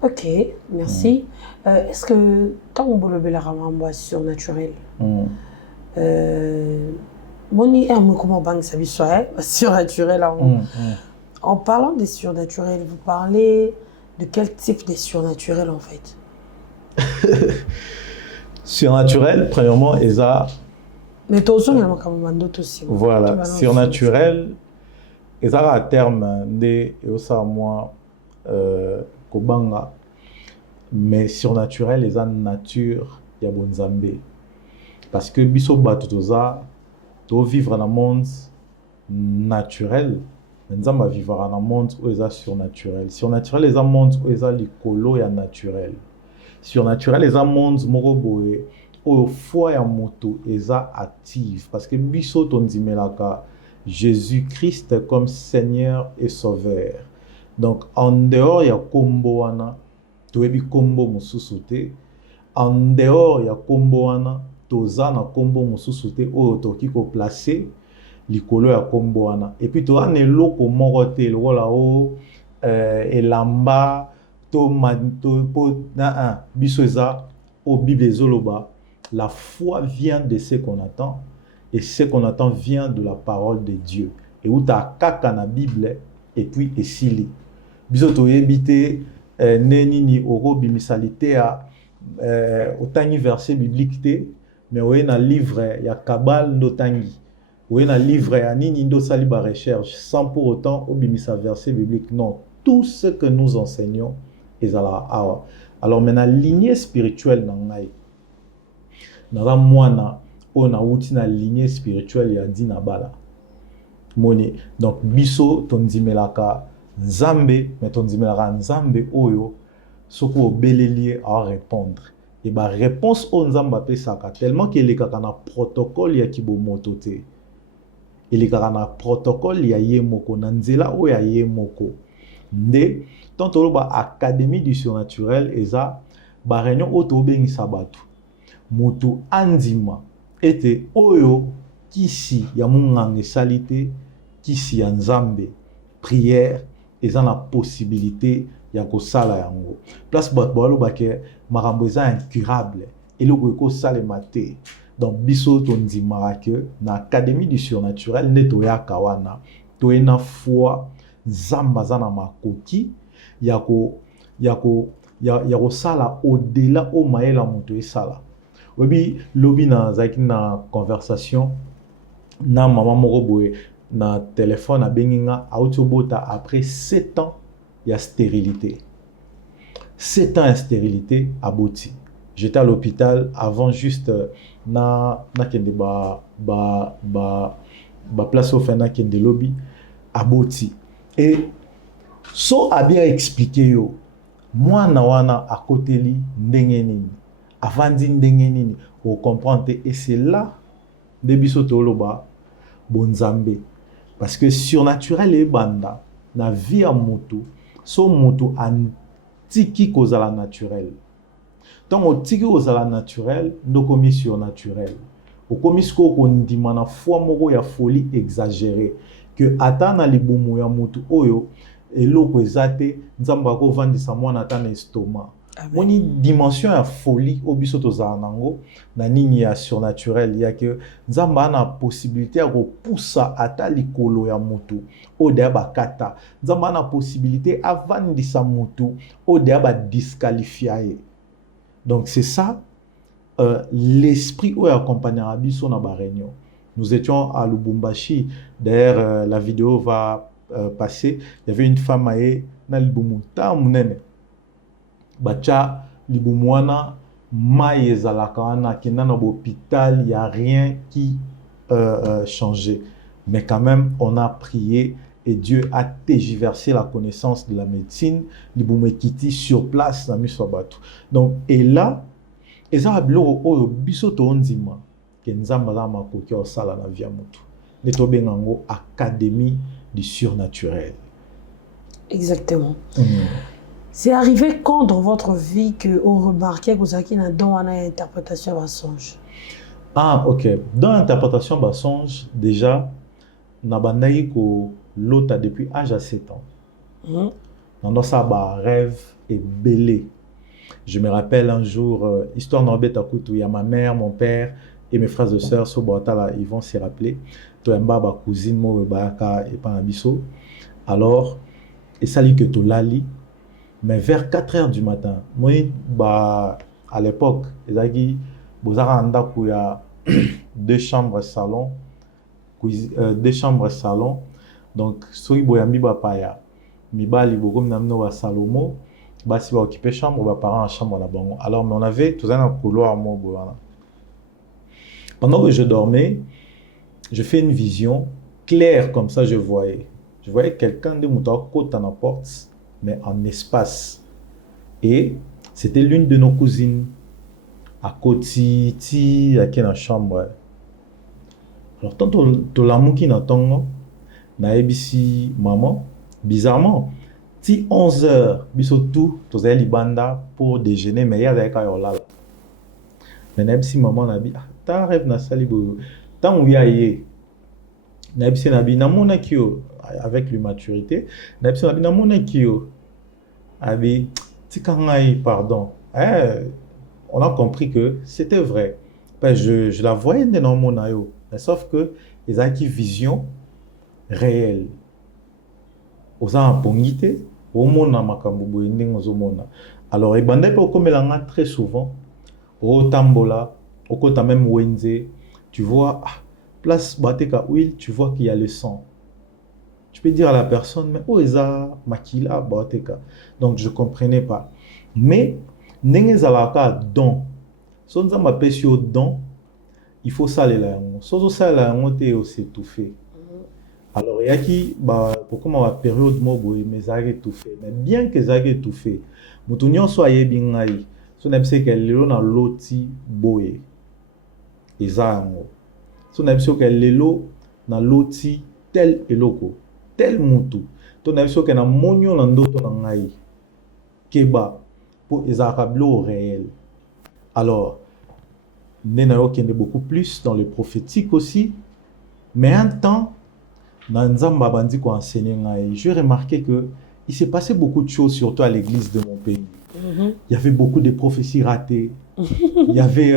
Ok, merci. Est-ce que tant on veut le ramamba surnaturel, moni est un comment banque sa vie surnaturel. En parlant des surnaturels, vous parlez de quel type de surnaturel en fait? Surnaturel, premièrement, Esa. Mais tous il y a comme d'autres aussi. Voilà, surnaturel, Esa à terme de Osa moi Kobanga. Mais surnaturel, Esa nature, il y a bon Zambé. Parce que biso batutoza, doit vivre dans un monde naturel. Nous vivre dans un monde où il est surnaturel. Surnaturel, c'est un monde où il est l'écolo et naturel. Surnaturel, c'est un monde où il foi et moto est actif. Parce que biso ton dimelaka Jésus-Christ comme Seigneur et Sauveur. Donc en dehors il y a kombo wana, tu ebi kombo mususute. En dehors il y a kombo wana, toza na kombo mususute o toki ko placer. Likolo ya kombo wana. Et puis tu as ne loko morote lo la o elamba to po na bisoza au bible zoloba. La foi vient de ce qu'on attend et ce qu'on attend vient de la parole de Dieu. Et où ta kaka na bible et puis esili. Biso to yebite nenini oro bimisalite a otani verset biblique te mais oye na livre ya kabal notangi. Oui, un livre à Ninindo Saliba recherche sans pour autant obimisa verset biblique. Non, tout ce que nous enseignons est à la awa. Alors maintenant, lignée spirituelle nangai. Nara moana on a outi na lignée spirituelle ya dina bala. Moni. Donc biso tondimelaka nzambe, mais tondimelaka nzambe oyo soko belelier à répondre. Et ba réponse au nzamba pesaka tellement qu'il est kaka na protocole ya kibo motote. elekaka na protocole ya ye moko na nzela oyo ya ye moko nde tant toloba académie du surnaturel eza ba réunion oyo tobengisa bato moto andima ete oyo kisi ya munganga esali te kisi ya nzambe prière eza na possibilité ya kosala yango place bato balobake makambo eza incurable eloko ekosalema te donc biso tondimaka ke na académie du surnaturel nde toyaka wana toyena foi nzambe aza na makoki ya kosala au-delà o mayela moto esala oyebi lobi nazalaki na conversation na mama moko boye na téléphone abengi nga auti obota après 7 ans ya stérilité 7 ans ya stérilité aboti. J'étais à l'hôpital avant juste na kende place au fin na kende lobby aboti. Et so a bien expliqué yo moi na wana à côté li ndenge nini avandi ndenge nini au comprendre et c'est là de biso toloba bonzambe parce que surnaturel et banda na vie à moto so moto antiki kozala naturel. Donc, au tiki ozala naturel, no komi surnaturel. Au komi sko kondima na foi moko ya folie exagérée. Que atana libumu ya mutu oyo, eloko ezate, nzamba ko vandisa mwana atana estomac. Moni dimension ya folie, obiso tozala nango, na nini ya surnaturel, ya que nzamba na possibilité ya poussa ata likolo ya mutu, o de ba kata. Nzamba na possibilité avandisa mutu, o de ba disqualifier. Donc c'est ça, l'esprit où accompagne Abisso dans la réunion. Nous étions à Lubumbashi, d'ailleurs la vidéo va passer. Il y avait une femme aye na Lubumuta munene. Bacha Libumwana maye zalakawana qui dans l'hôpital, il y a rien qui changé. Mais quand même on a prié et Dieu a tergiversé la connaissance de la médecine, Libumekiti sur place dans Miswabatu. Donc, et là, et ça a bloqué bisoto onzima que nzamba za makoki o sala na via mutu. Neto bengango académie du surnaturel. Exactement. C'est arrivé quand dans votre vie que on remarquait que vous avez une interprétation mensonge? Ah, ok. Dans l'interprétation mensonge, déjà, nabandai ko l'autre depuis âge à 7 ans. Dans ça, rêve est belé. Je me rappelle un jour, histoire Norbert Akutu, il y a ma mère, mon père et mes frères et sœurs, ils vont se rappeler. Toemba, ma cousine, mo baka et panabiso. Alors, et ça lit que tu lali. Mais vers 4 heures du matin, moi, à l'époque, il y a 2 chambres salon, 2 chambres salon. Donc, soy boyambi bapaya, mibali bokom namno wa Salomo, basi ba occupé chambre, ba parents en chambre na bango. Alors, mais on avait tout ça dans le couloir mo boyana. Pendant que je dormais, je fais une vision claire comme ça, je voyais quelqu'un de mouton côte à la porte, mais en espace. Et c'était l'une de nos cousines à côté à qui dans la chambre. Alors, tant que l'amour qui n'entend na ebisi maman bizarrement si 11h biso tout tozali libanda pour déjeuner mais ya avec ayolala mais na ebisi maman na bi ta rêve na sali bo tant ou yaye na ebisi na bi na mona kio avec l'immaturité na ebisi na bi na mona kio abi tikangai pardon on a compris que c'était vrai ben je la voyais dans mon ayo mais sauf que ils ont qui vision réel. Aux ampongité, au monde na makambo boyending ozomona. Alors et bandé pe okomelanga très souvent au tambola, au kota même wenze, tu vois place bateka huile, tu vois qu'il y a le sang. Tu peux dire à la personne mais oh eza makila bateka. Donc je comprenais pas. Mais ndenge zalaka don. Sonza mapesi au don, il faut saler la yango. Sozo saler la yango te s'étouffer. Alors, il y a qui, pourquoi ma période mobo, mais ça a étouffé. Mais bien que ça a étouffé, moutounion soit yebingai, son ebse qu'elle est dans l'oti boye. Et ça, son ebse qu'elle est l'eau, na loti tel eloko tel mutu to na biso ke na monyo na ndoto na ngai keba po ezalaka bilo réel. Alors nena yo kende beaucoup plus dans le prophétique aussi, mais un temps na nzamba bandi ko enseigner ngai, j'ai remarqué que il s'est passé beaucoup de choses surtout à l'église de mon pays. Il y avait beaucoup de prophéties ratées. Il y avait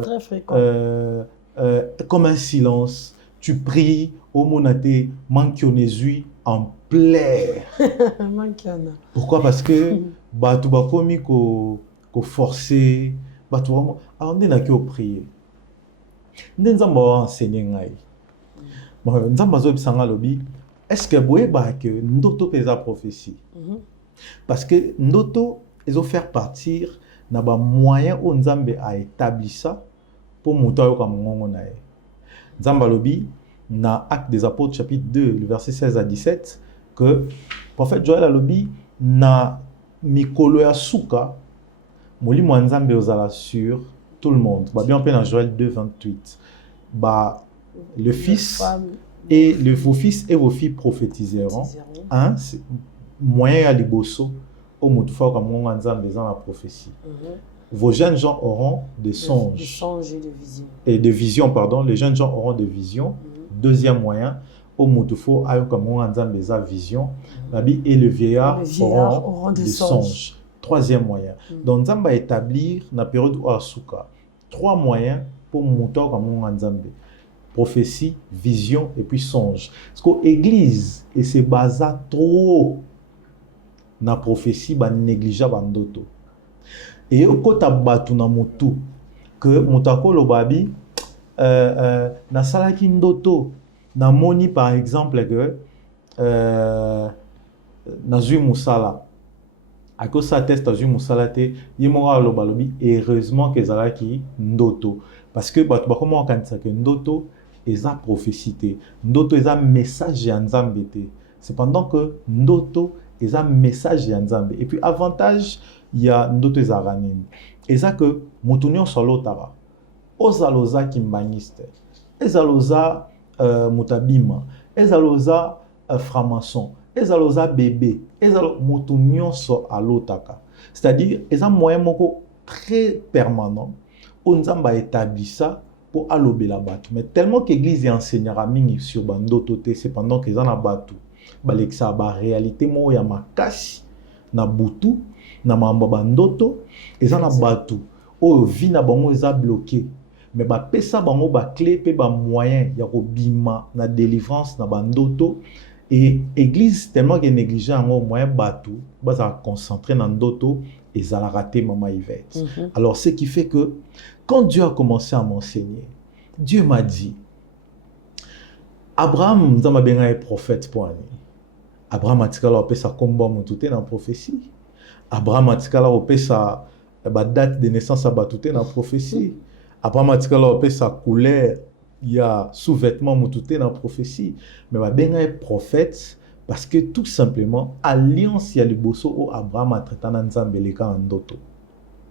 très fréquent. Comme un silence. Tu pries au monaté mankionezui en plaire. Pourquoi? Parce que batu bakomi ko forcer, batu vraiment alors ndena ki prier. Nzamba wa enseigner ngai. Nzamba zo bisanga lobi. Est-ce que boye ba que ndoto pesa prophétie? Parce que ndoto ils ont fait partir na ba moyen où Nzambe a établi ça pour muto yo ka mongongo na ye. Nzamba lobi na Actes des Apôtres chapitre 2 le verset 16 à 17 que prophète Joël a lobi na mikolo ya suka molimo Nzambe ozala sur tout le monde. Ba bien dans Joël 2 28. Ba le fils et vos fils et vos filles prophétiseront. Hein, moyen à liboso au moutfa comme on Nzambe dans la prophétie. Vos jeunes gens auront des songes. Des songes et de visions. Et de visions, pardon. Les jeunes gens auront des visions. Deuxième moyen, au moutfo ayo comme on Nzambe dans vision. Et le vieillard auront des songes. Troisième moyen. Donc Nzambe a établir na période où asuka. Trois moyens pour mouto comme on Nzambe. Prophétie, vision et puis songe. Parce que l'église et se base trop na prophétie ba négligea bandoto. Et au kota batu na mutu que mutako lobabi na salaki ndoto na moni par exemple que na zui musala à cause sa test zui musala te yimora lobalobi heureusement que zalaki ndoto parce que batu ba comment kanisa que ndoto eza prophétie ndoto eza message ya Nzambe te. Cependant que ndoto eza message ya Nzambe. Et puis avantage il y a ndoto eza ranini eza que mutunyo solotara ozaloza kimbangiste ezaloza mutabima ezaloza framason ezaloza bébé ezalo mutunyo so alotaka, c'est-à-dire eza moyen moko très permanent on Nzamba établi ça pour alobela batu. Mais tellement que l'église enseignera mingi sur bandoto te, cependant que zana batu balekisa ba réalité mo ya makasi na butu na mamba bandoto ezana batu o vi na bango eza bloqué, mais ba pesa bango ba clé pe ba moyen ya ko bima na délivrance na bandoto. Et église tellement que négligé en moyen batu baza concentrer na ndoto et ça la raté maman Yvette. Alors ce qui fait que quand Dieu a commencé à m'enseigner, Dieu m'a dit Abraham Nzamba benga est prophète pour ani. Abraham a tika la opesa komba mutute na prophétie. Abraham a tika la opesa ba date de naissance à batute na prophétie. Abraham a tika la opesa couleur il y a sous-vêtements mutute na prophétie. Mais ba benga est prophète parce que tout simplement alliance ya liboso o Abraham a traité na Nzambe leka ndoto.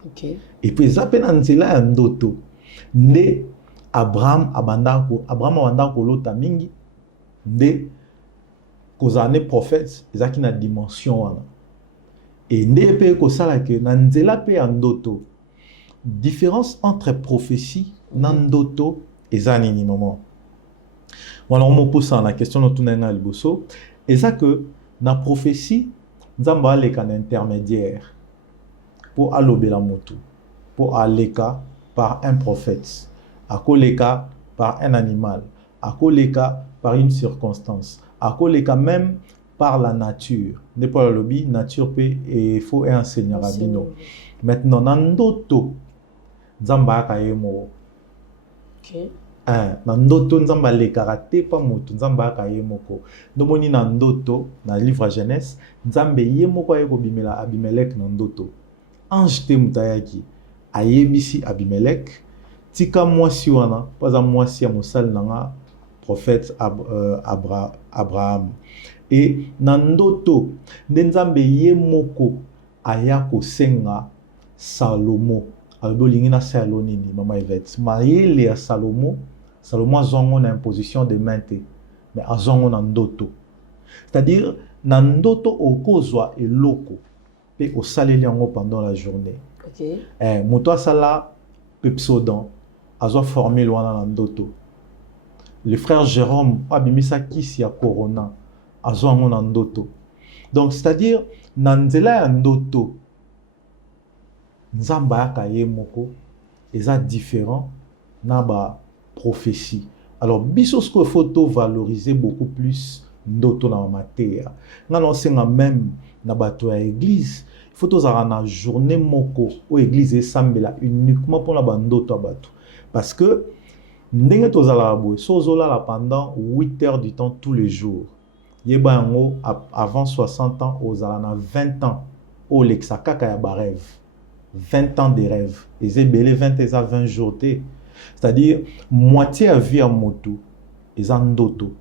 Okay. Et puis zape na nzela ya ndoto nde Abraham abandako lota mingi nde kozane prophète ezaki na dimension wana. Et nde pe ko sala ke na nzela pe ya ndoto différence entre prophétie na ndoto ezani ni moment. Voilà on me pose la question no tunena liboso eza que na prophétie Nzamba aleka na intermédiaire pour alobela motu, pour aleka par un prophète, akoleka par un animal, akoleka par une circonstance, akoleka même par la nature. Ne pas le lobby, nature peut et faut enseigner rabino. Maintenant, nandoto, Nzamba akayemo. Okay. Nandoto Nzamba le karaté pas motu Nzamba akayemoko. Domoni nandoto na livre Genèse, Nzambe yemoko ayeko bimela Abimelech nandoto. Ange te mutayaki ayebisi Abimelech tika mwasi wana pas mwasi ya mosal nanga prophète Abraham et nandoto Nzambe yemoko ayako senga Salomo albolingi na salonini mama Yvette mayele ya Salomo azongo na imposition de main te mais azongo na ndoto. C'est-à-dire, na ndoto okozwa eloko pe osaleli yango pendant la journée. Ok. Moto asala pepsodent, azwa formule wana na ndoto. Le frère Jérôme abimisa kisi ya corona, azwa yango na ndoto. Donc, c'est-à-dire, na nzela ya ndoto, nzamba yaka ye moko, eza différent na ba prophétie. Alors, biso ce qu'il faut valoriser beaucoup plus ndoto na matéria. Ngana senga même na bato ya église, il faut tozala na journée moko o église esambela uniquement pour la bandoto bato. Parce que ndenge tozala boye, sozolala pendant 8 heures du temps tous les jours. Yeba yango avant 60 ans ozala na 20 ans o leksa kaka ya ba rêve. 20 ans de rêve. Et c'est belé 20 et 20 jours. C'est-à-dire, moitié à vie à moto, et en ndoto.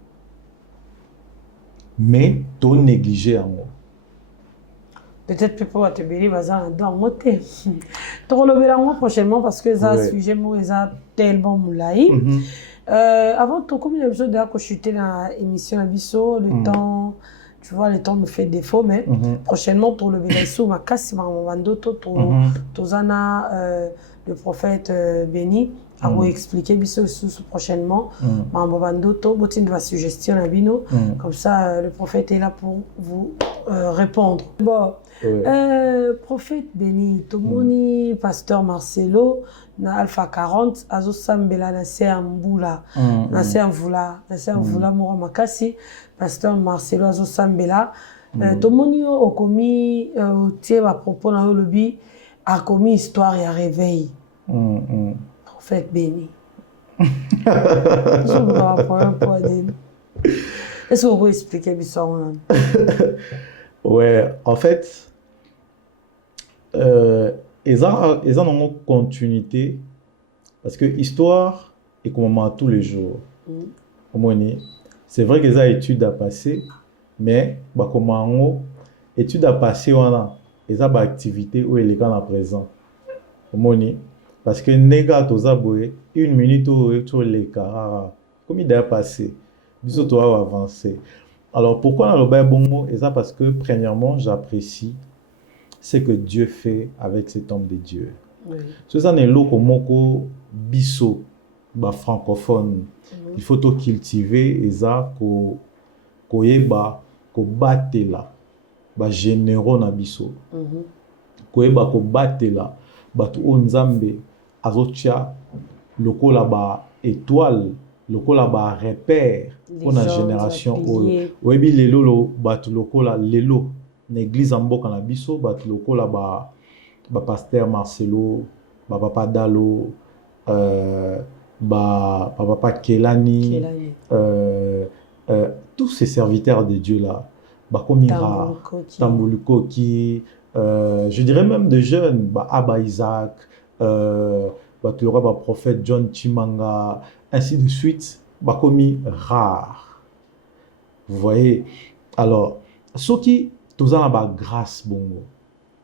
Mais, tu négligé en moi. Peut-être que pour te bénir, vas dans moté. Tu releveras moi prochainement parce que ça sujet moi ça tellement moulai. Avant tout comme il y a besoin de chuter dans l'émission Abisso, le temps, tu vois, le temps me fait défaut, mais prochainement pour le bénéfice ma casse ma vandoto tozana le prophète béni a vous expliquer biso prochainement ma vandoto botin va suggestion à bino comme ça le prophète est là pour vous répondre. Bon prophète béni tomoni pasteur Marcelo na Alpha 40 azo sambela na Mbula na Mbula moro makasi pasteur Marcelo azo sambela tomoni okomi tie ba propos na yo lobi a commis histoire ya réveil prophète béni. Je me rappelle pas de est-ce que vous pouvez expliquer l'histoire? Ouais, en fait ils ont une continuité parce que l'histoire est comme tous les jours. C'est vrai qu'ils ont études à passer, mais comme études à passer, ils ont des activités où ils sont à présent. Parce que nega tozaboé une minute où les cas comme il a passé, bisous toi avancer. Alors pourquoi dans le bon et ça parce que premièrement j'apprécie ce que Dieu fait avec cet homme de Dieu. Ce sont les locaux moko biso ba francophone. Il faut tout cultiver et ça ko yeba ko batela ba généraux na biso. Ko yeba ko batela batu onzambe azotia lokola ba étoile lokola ba repère pour la génération oyebi lelo lo batu lokola lelo na église mboka na biso batu lokola ba pasteur Marcelo ba papa Dalo ba papa Kelani tous ces serviteurs de Dieu là ba komira Tambuluko qui je dirais même de jeunes ba Abba Isaac tu auras le prophète John Chimanga, ainsi de suite, commis rare. Vous voyez? Alors, ce qui, tout ça, la grâce, bon, il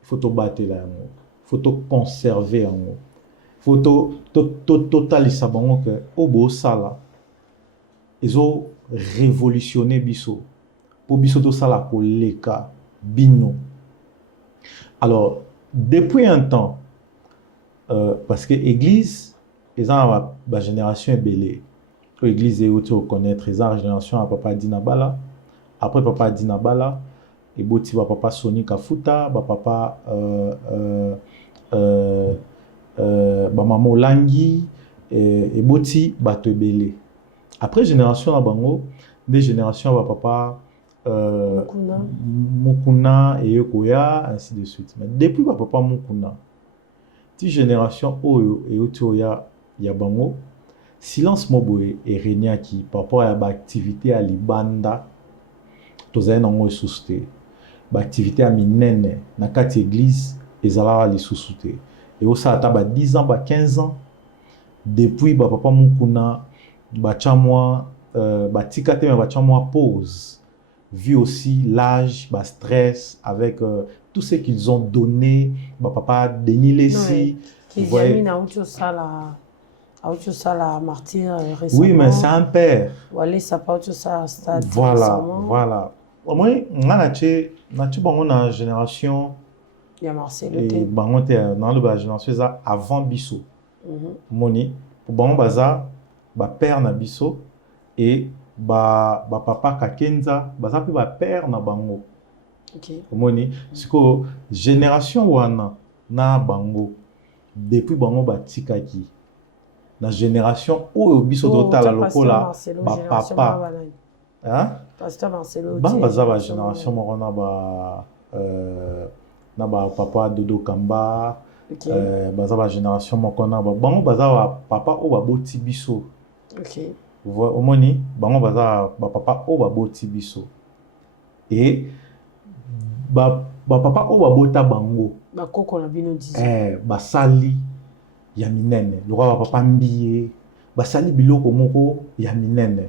faut te battre là, il faut te conserver, il faut te totaliser, bon, que, au beau sala, ils ont révolutionné Bisso. Pour Bisso, tout ça, pour l'Eka, Bino. Alors, depuis un temps, parce que l'église, ils ont la génération est belée. L'église est où tu connaître, ils ont la génération à papa Dinabala. Après papa Dinabala, et boti va papa Soni Kafuta, papa maman Langi, et boti bato belé. Après génération à Bango, des générations à papa Mukuna et Yokoya, ainsi de suite. Mais depuis papa Mukuna, cette génération Oyo et Otoya Yabango, silence moboé et régna qui par rapport à l'activité à Libanda, tozaï nango sousté, l'activité à minene, na kati église, et zala les sousté. Et au ça a 10 ans, 15 ans, depuis papa Mukuna, chamwa, tikate mais chamwa pause, vu aussi l'âge, stress avec tout ce qu'ils ont donné, papa Denis Lessi. Qui jamais n'a eu ça là. Autre ça, la martyr récemment. Oui, mais c'est un père. Voilà, ça pas autre ça, stade Voilà, récemment. voilà. Au moins, on a une génération. Il y a Marcelo Et T. bango te dans le génération ça avant biso. Moni pour bango baza ba père na biso et ba papa kakenza baza pe ba père na bango. OK. Moni siko génération wana na bango depuis bango batikaki na génération oyo biso totala lokola ba papa. Hein? Pasteur Marcelo Bango baza ba génération moko na ba papa Dodo Kamba. Okay. Baza ba génération moko na bango baza ba papa o ba boti biso. OK. Omoni bango baza ba papa o ba boti biso. Et ba papa o ba bota bango ba koko na bino dizo. Basali ya minene lo ba papa mbiye basali biloko moko ya minene.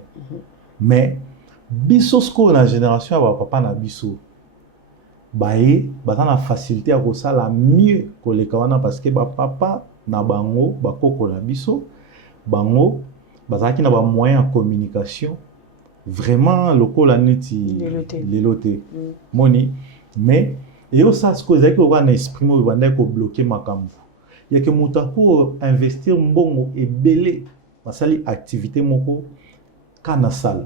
Mais biso sko na génération ya ba papa na biso baye baza na facilité à kosala mieux koleka wana parce que ba papa na bango ba koko na biso bango bazaki na ba moyens de communication vraiment lokola neti leloté moni mais yo ça ce que ezaki ko na esprit mo banda ko bloquer makambo ya ke muta ko investir mbongo ebele basali activité moko kana salle.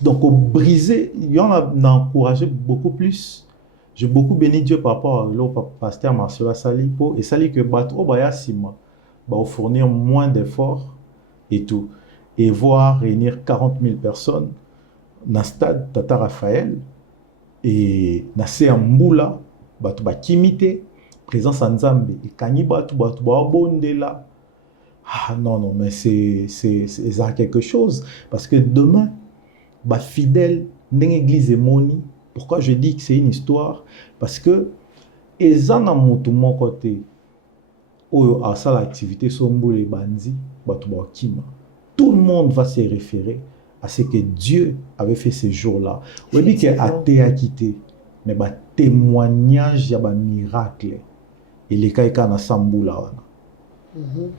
Donc, au briser, il y en a encouragé beaucoup plus. J'ai beaucoup béni Dieu par rapport au pasteur Marcelo Salipo et Sali que Bato Baya Sima va fournir moins d'efforts et tout. Et voir réunir 40 000 personnes dans le stade Tata Raphaël et dans le Mboula, Bato Bakimite, présence en Zambé et Kani Bato Bondela. Ah non, mais c'est quelque chose parce que demain, bah fidèle d'une église moni. Pourquoi je dis que c'est une histoire? Parce que ezana mutu mon côté oyo a ça l'activité sombole bandi batu bakima. Tout le monde va se référer à ce que Dieu avait fait ces jours-là. On dit que athée a quitté mais bah témoignage ya ba miracle et les kaika na sambula wana.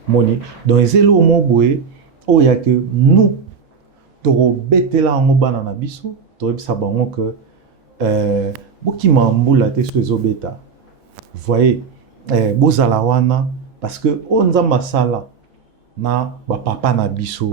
Moni donc ezelo mo boye o ya que nous toro betela ngo bana na biso to ebisa bango que bokima mbula te so ezobeta voyez bozala wana parce que o nzamba sala na ba papa na biso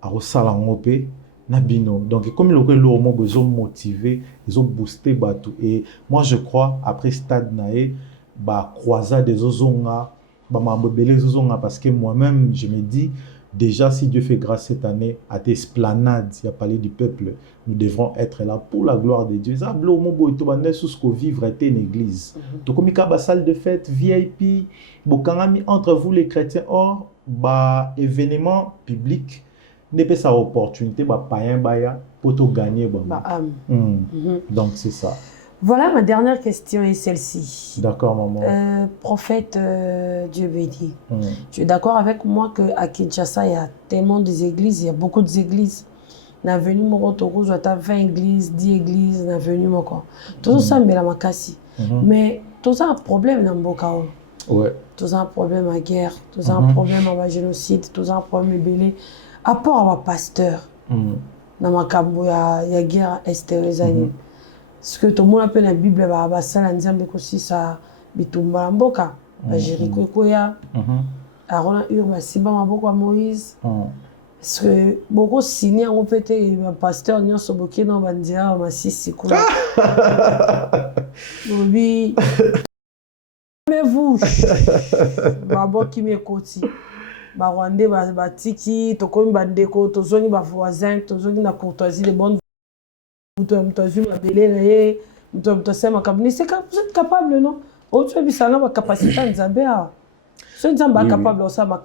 arosala ngo pe na bino donc comme le lo mo bezo motiver ezo booster bato et moi je crois après stade nae ba croisade des ozonga ba mambebele zozonga parce que moi-même je me dis déjà, si Dieu fait grâce cette année à tes esplanades, il y a parlé du peuple, nous devrons être là pour la gloire de Dieu. Zablo mobo et tobande sous ce que vivre était une église. Donc comme il y a salle de fête VIP, bokangami entre vous les chrétiens, or bah événement public n'est pas sa opportunité bah païen baya pour te gagner bah. Donc c'est ça. Voilà, ma dernière question est celle-ci. D'accord, maman. Prophète Dieu béni. Tu es d'accord avec moi qu'à Kinshasa, il y a tellement d'églises, il y a beaucoup d'églises. Dans l'avenue Morotoro, tu as 20 églises, 10 églises, dans l'avenue Moko. Tout ça, mais la makasi. Mais tout ça a un problème dans Mbokao. Ouais. Tout ça a un problème à guerre, tout ça a un problème à génocide, tout ça a un problème belé. À part à pasteur, dans Makambo, il y a guerre extérieure. Ce que tout le monde appelle la Bible, ça la nzambe aussi ça bitumba mboka, Jéricho koya, Aaron Urba Simba maboko Moïse. Parce que beaucoup signé en pété pasteur nyon soboki no bandia masisi ko. Oui. Mais vous, babo qui me koti. Ba Rwandais ba tiki, to komi bandeko, to zoni ba voisin, to zoni na courtoisie de bonne. Vous êtes capable, non? Vous êtes capacité de Zambia. Vous êtes capable de faire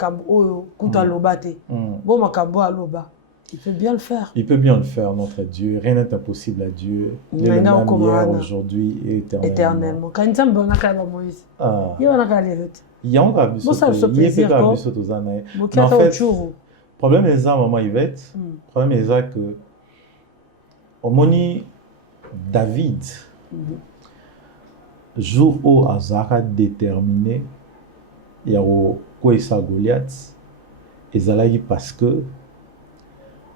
il peut bien le faire. Il peut bien le faire, notre Dieu. Rien n'est impossible à Dieu. Il est le même hier, aujourd'hui et éternellement. Quand Nzambe on a quand même Moïse. Il y a un galère. Il y a un galère. Mais en fait, le problème est ça, maman Yvette. Le problème est ça que Omoni David, jour où Azara déterminé ya kokwesa Goliath ezalaki parce que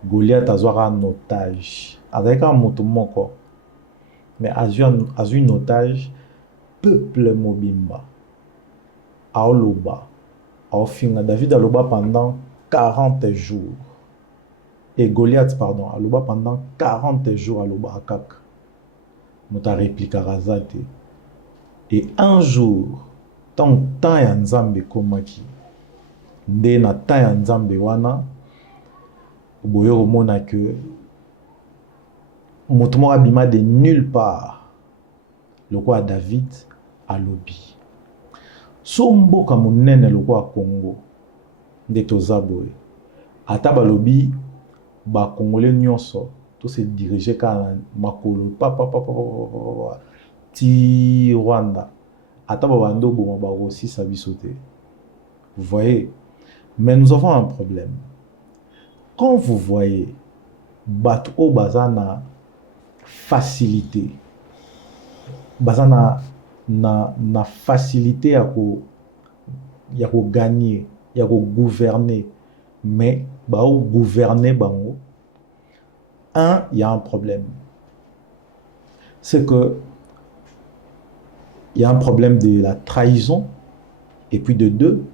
Goliath azwaka un otage azalaki kaka moto moko mais azwi un otage peuple mobimba aoloba aofinga David aloba pendant 40 jours et Goliath pardon aloba pendant 40 jours aloba akaka moto aréplikaka za te et un jour tant ya nzambe komaki nde na temps ya nzambe wana boyo komona que moto moko abima de nulle part lokola David alobi so mboka monene lokola Congo nde toza boye ata balobi bakongole nyonso to se diriger kaka na makolo ti Rwanda ata babando boma bakosisa biso te. Vous voyez, mais nous avons un problème. Quand vous voyez bato o bazana facilité bazana na facilité ya ko gagner ya ko gouverner mais ba o gouverner bango il y a un problème. C'est que il y a un problème de la trahison et puis de deux,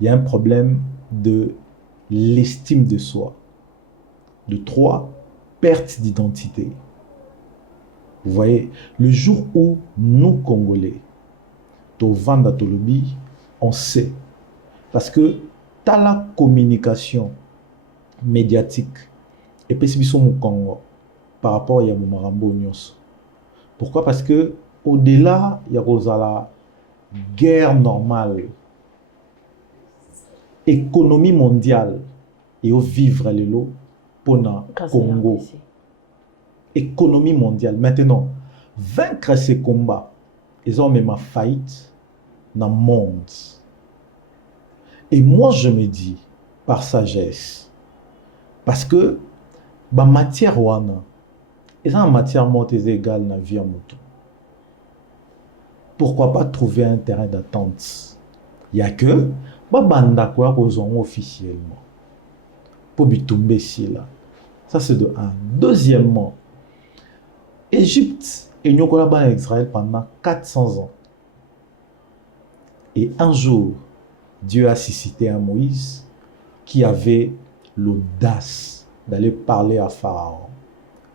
il y a un problème de l'estime de soi. De trois, perte d'identité. Vous voyez, le jour où nous, Congolais, Tovanda Tolobi, on sait. Parce que tu as la communication médiatique et puis c'est au Congo par rapport à Yamumarambo Nyos. Pourquoi? Parce que au-delà, il y a la guerre normale, économie mondiale, et au vivre les lots pour le Congo. Économie mondiale. Maintenant, vaincre ces combats, ils ont même faillite dans le monde. Et moi, je me dis, par sagesse, parce que la matière wana, et ça, en matière morte est égale dans la vie à moto. Pourquoi pas trouver un terrain d'attente? Il n'y a que banda quoi officiellement pour bitumber ici là. Ça c'est de un. Deuxièmement, Égypte et nous en Israël pendant 400 ans. Et un jour, Dieu a suscité un Moïse qui avait l'audace d'aller parler à Pharaon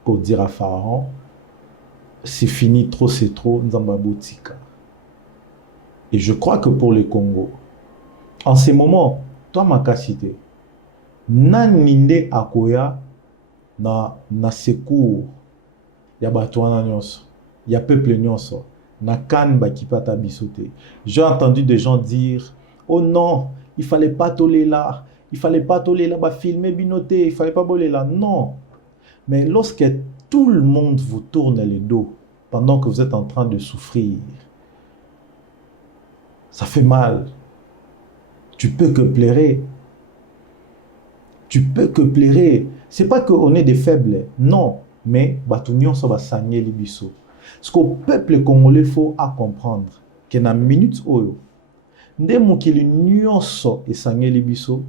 pour dire à Pharaon, c'est fini, trop c'est trop, Nzamba Boutika. Et je crois que pour le Congo, en ces moments, toi ma cité, naninde akoya na secours, ya batouana nyonso, ya peuple nyonso, na kan bakipata bisote. J'ai entendu des gens dire, oh non, il fallait pas toler là, il fallait pas toler là, bah filmer binoté, il fallait pas boler là. Non. Mais lorsque tout le monde vous tourne le dos pendant que vous êtes en train de souffrir, ça fait mal. Tu peux que pleurer. Tu peux que pleurer. C'est pas qu'on est des faibles. Non. Mais, batunion, ça va sagner les bisous. Ce qu'au peuple congolais faut à comprendre, que dans minute oyo, ndé mokili nyonso et sagner les bisous,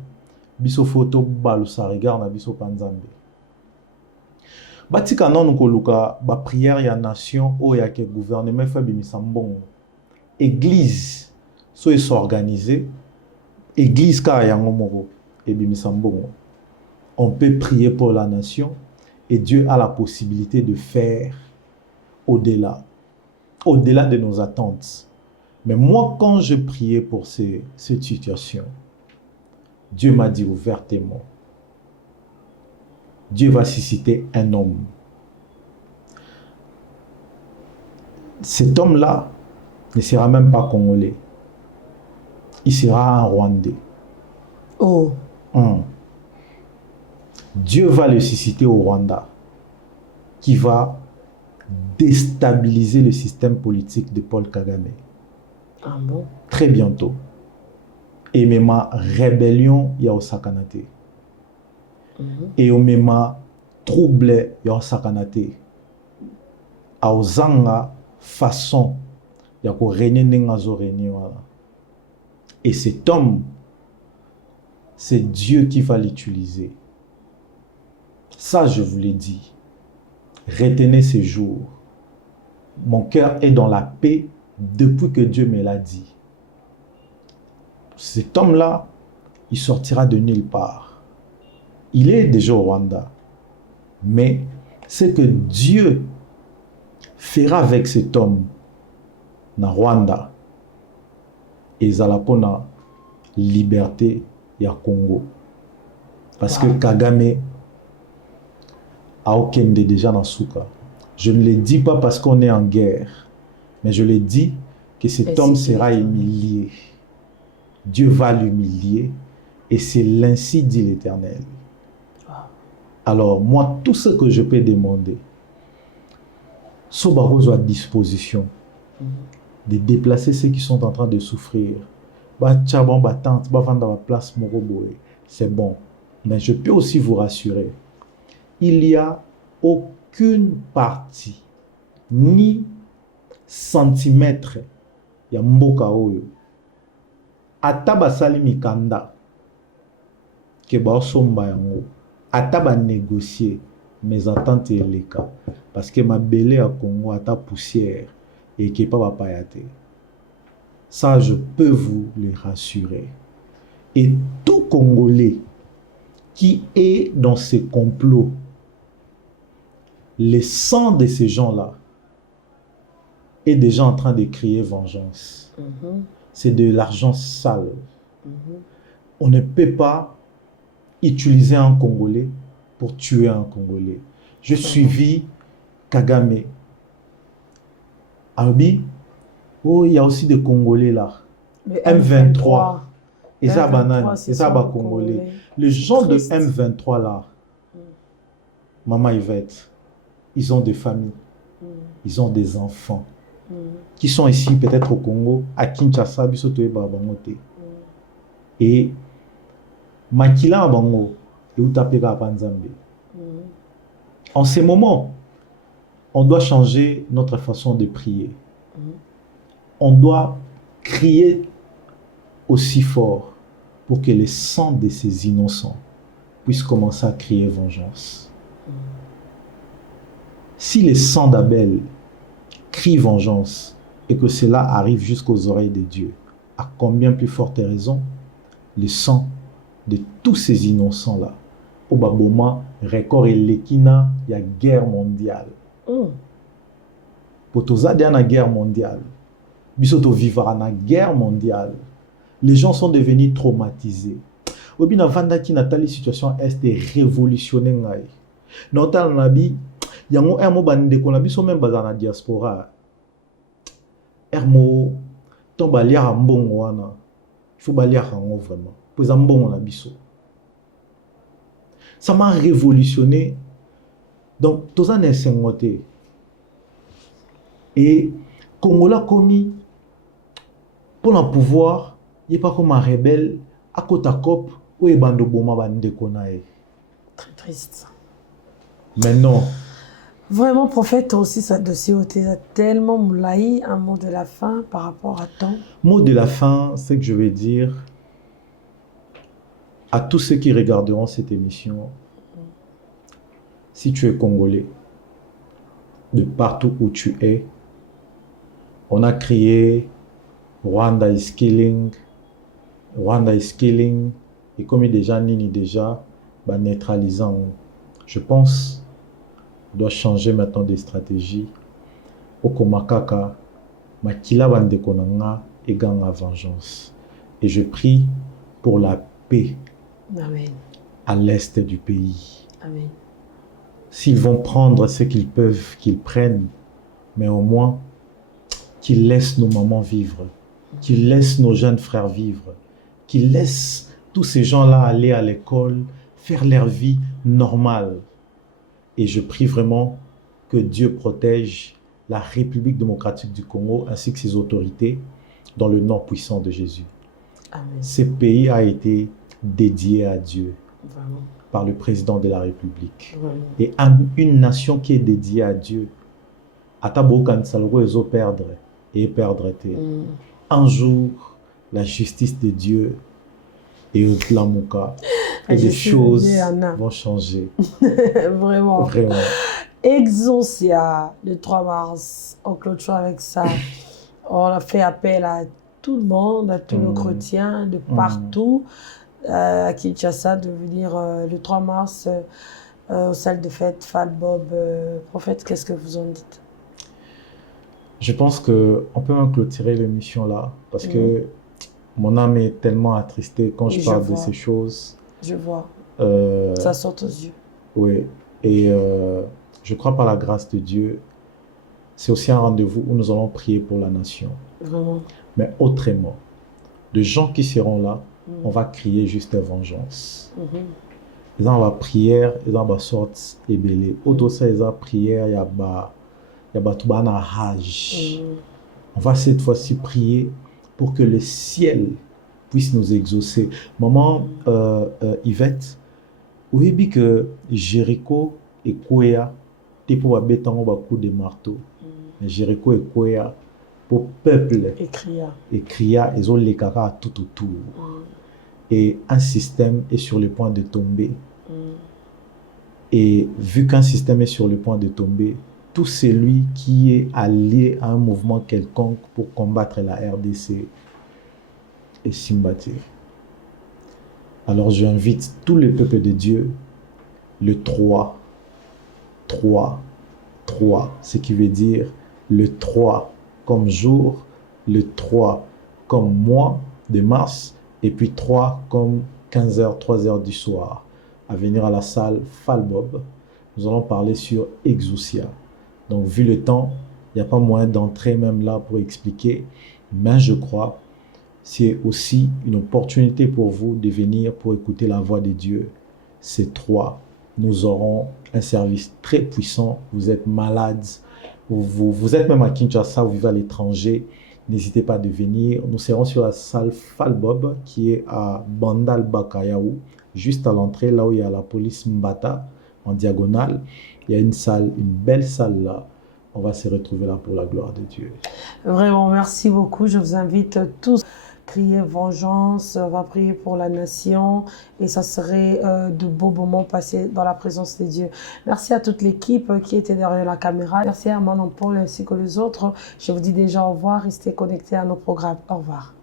biso photo balu sa regarde na biso panzambe. Batika non ko luka ba prière ya nation o ya ke gouvernement fa bimisa mbongo. Église so est organisée, église ka yango moko et bimisa mbongo. On peut prier pour la nation et Dieu a la possibilité de faire au-delà de nos attentes. Mais moi, quand je priais pour cette situation, Dieu m'a dit ouvertement, Dieu va susciter un homme. Cet homme-là ne sera même pas congolais. Il sera un Rwandais. Oh. Dieu va le susciter au Rwanda, qui va déstabiliser le système politique de Paul Kagame. Ah bon? Très bientôt. Et même rébellion, il y a au Sakanate. Et au même trouble, il y a au Sakanate. A au Zanga, façon, il y a au régner n'engazo régner. Et cet homme, c'est Dieu qui va l'utiliser. Ça, je vous l'ai dit. Retenez ces jours. Mon cœur est dans la paix depuis que Dieu me l'a dit. Cet homme-là, il sortira de nulle part. Il est déjà au Rwanda. Mais ce que Dieu fera avec cet homme na Rwanda, ezala pona liberté ya Congo. Parce que Kagame a okende déjà dans Souka. Je ne le dis pas parce qu'on est en guerre, mais je le dis que cet homme sera humilié. Dieu va l'humilier et c'est l'ainsi dit l'Éternel. Alors moi, tout ce que je peux demander, Sobarozo à disposition de déplacer ceux qui sont en train de souffrir. C'est bon. Mais je peux aussi vous rassurer, il n'y a aucune partie, ni centimètre, ya mboka oyo. Ataba sali mikanda, ke ba somba yango. Ataba négocier, mes attentes et les cas. Parce que ma belé à Congo a ta poussière et qui n'est pas payate. Ça, je peux vous le rassurer. Et tout Congolais qui est dans ces complots, le sang de ces gens-là est déjà en train de crier vengeance. C'est de l'argent sale. On ne peut pas utiliser un Congolais pour tuer un Congolais. Je suivis Kagame. Albi, oh, il y a aussi des Congolais là. Le M23. Et ça, M23, banane. Et ça, Congolais. Les gens de M23 là, Maman Yvette, ils ont des familles. Ils ont des enfants. Qui sont ici peut-être au Congo, à Kinshasa, Bisotoé Babangote. Et Makila Bango, et Utapega Panzambe. En ces moments, on doit changer notre façon de prier. On doit crier aussi fort pour que les sangs de ces innocents puissent commencer à crier vengeance. Si les sangs d'Abel crient vengeance et que cela arrive jusqu'aux oreilles de Dieu, à combien plus forte raison le sang de tous ces innocents-là, au Baboma, record et l'équina, il y a guerre mondiale. Pour tous il y a une guerre mondiale. Bisoto vivra na guerre mondiale. Les gens sont devenus traumatisés. Obi na vanda ki natali situation est révolutionnaire. Notal nabi yango ermo bande ko na biso même bazana diaspora. Ermo to balia mbongo wana. Il faut balia rango vraiment. Pour mbongo na biso. Ça m'a révolutionné. Donc tout ça n'est sengoté. Et Congola commis pour le pouvoir, il n'est pas comme un rebelle à Kotakop ou et bando boma bande konae. Très triste. Mais non. Vraiment, prophète, aussi, ça dossier a tellement moulaï, un mot de la fin par rapport à temps. Mot de la fin, c'est que je vais dire à tous ceux qui regarderont cette émission, si tu es Congolais, de partout où tu es, on a crié Rwanda is killing, et comme il déjà nini déjà, bah, neutralisant. Je pense on doit changer maintenant des stratégies. Okomakaka, makila bande konanga et ganga vengeance. Et je prie pour la paix. Amen. À l'est du pays. Amen. S'ils vont prendre ce qu'ils peuvent, qu'ils prennent, mais au moins qu'ils laissent nos mamans vivre, qu'ils laissent nos jeunes frères vivre, qu'ils laissent tous ces gens-là aller à l'école, faire leur vie normale. Et je prie vraiment que Dieu protège la République démocratique du Congo ainsi que ses autorités dans le nom puissant de Jésus. Amen. Ce pays a été dédié à Dieu. Vraiment. Par le président de la République. Vraiment. Et une nation qui est dédiée à Dieu, Atabo Kansalgo, ils perdre et perdre. Un jour, la justice de Dieu et Lamuka. Et Je les suis choses venue, Anna. vont changer. Vraiment. Vraiment. Exaucia, le 3 mars, on clôture avec ça. On a fait appel à tout le monde, à tous nos chrétiens de partout, à Kinshasa, de venir le 3 mars aux salles de fête, Falbob. Prophète, qu'est-ce que vous en dites? Je pense qu'on peut même clôturer l'émission là, parce que mon âme est tellement attristée quand Oui, je je parle de vois. ces choses. Je vois. Euh, Ça saute aux yeux. oui, et je crois par la grâce de Dieu, c'est aussi un rendez-vous où nous allons prier pour la nation. Vraiment. Mais autrement, de gens qui seront là, on va crier juste vengeance. Ils ont la prière, ils ont la sorte ébélée. Auto ça, ils ont prière, il y a tout bana rage. On va cette fois-ci prier pour que le ciel puisse nous exaucer. Maman Yvette, vous avez dit que Jéricho et Kouya, t'es pour bêter un coup de marteau. Mais Jéricho et Kouya, pour peuple, et Cria, ils ont les caras tout autour. Et un système est sur le point de tomber. Et vu qu'un système est sur le point de tomber, tout celui qui est allié à un mouvement quelconque pour combattre la RDC est Simbaté. Alors j'invite tous les peuples de Dieu, le 3, ce qui veut dire le 3 comme jour, le 3 comme mois de mars, et puis 3 comme 15h, 3h du soir, à venir à la salle Falbob. Nous allons parler sur Exousia. Donc, vu le temps, il n'y a pas moyen d'entrer même là pour expliquer, mais je crois c'est aussi une opportunité pour vous de venir pour écouter la voix de Dieu. Ces 3, nous aurons un service très puissant. Vous êtes malades, vous êtes même à Kinshasa, vous vivez à l'étranger. N'hésitez pas à venir. Nous serons sur la salle Falbob qui est à Bandal Bakayaou, juste à l'entrée, là où il y a la police Mbata, en diagonale. Il y a une salle, une belle salle là. On va se retrouver là pour la gloire de Dieu. Vraiment, merci beaucoup. Je vous invite tous à crier vengeance. On va prier pour la nation et ça serait de beaux moments passés dans la présence de Dieu. Merci à toute l'équipe qui était derrière la caméra. Merci à Manon Paul ainsi que les autres. Je vous dis déjà au revoir. Restez connectés à nos programmes. Au revoir.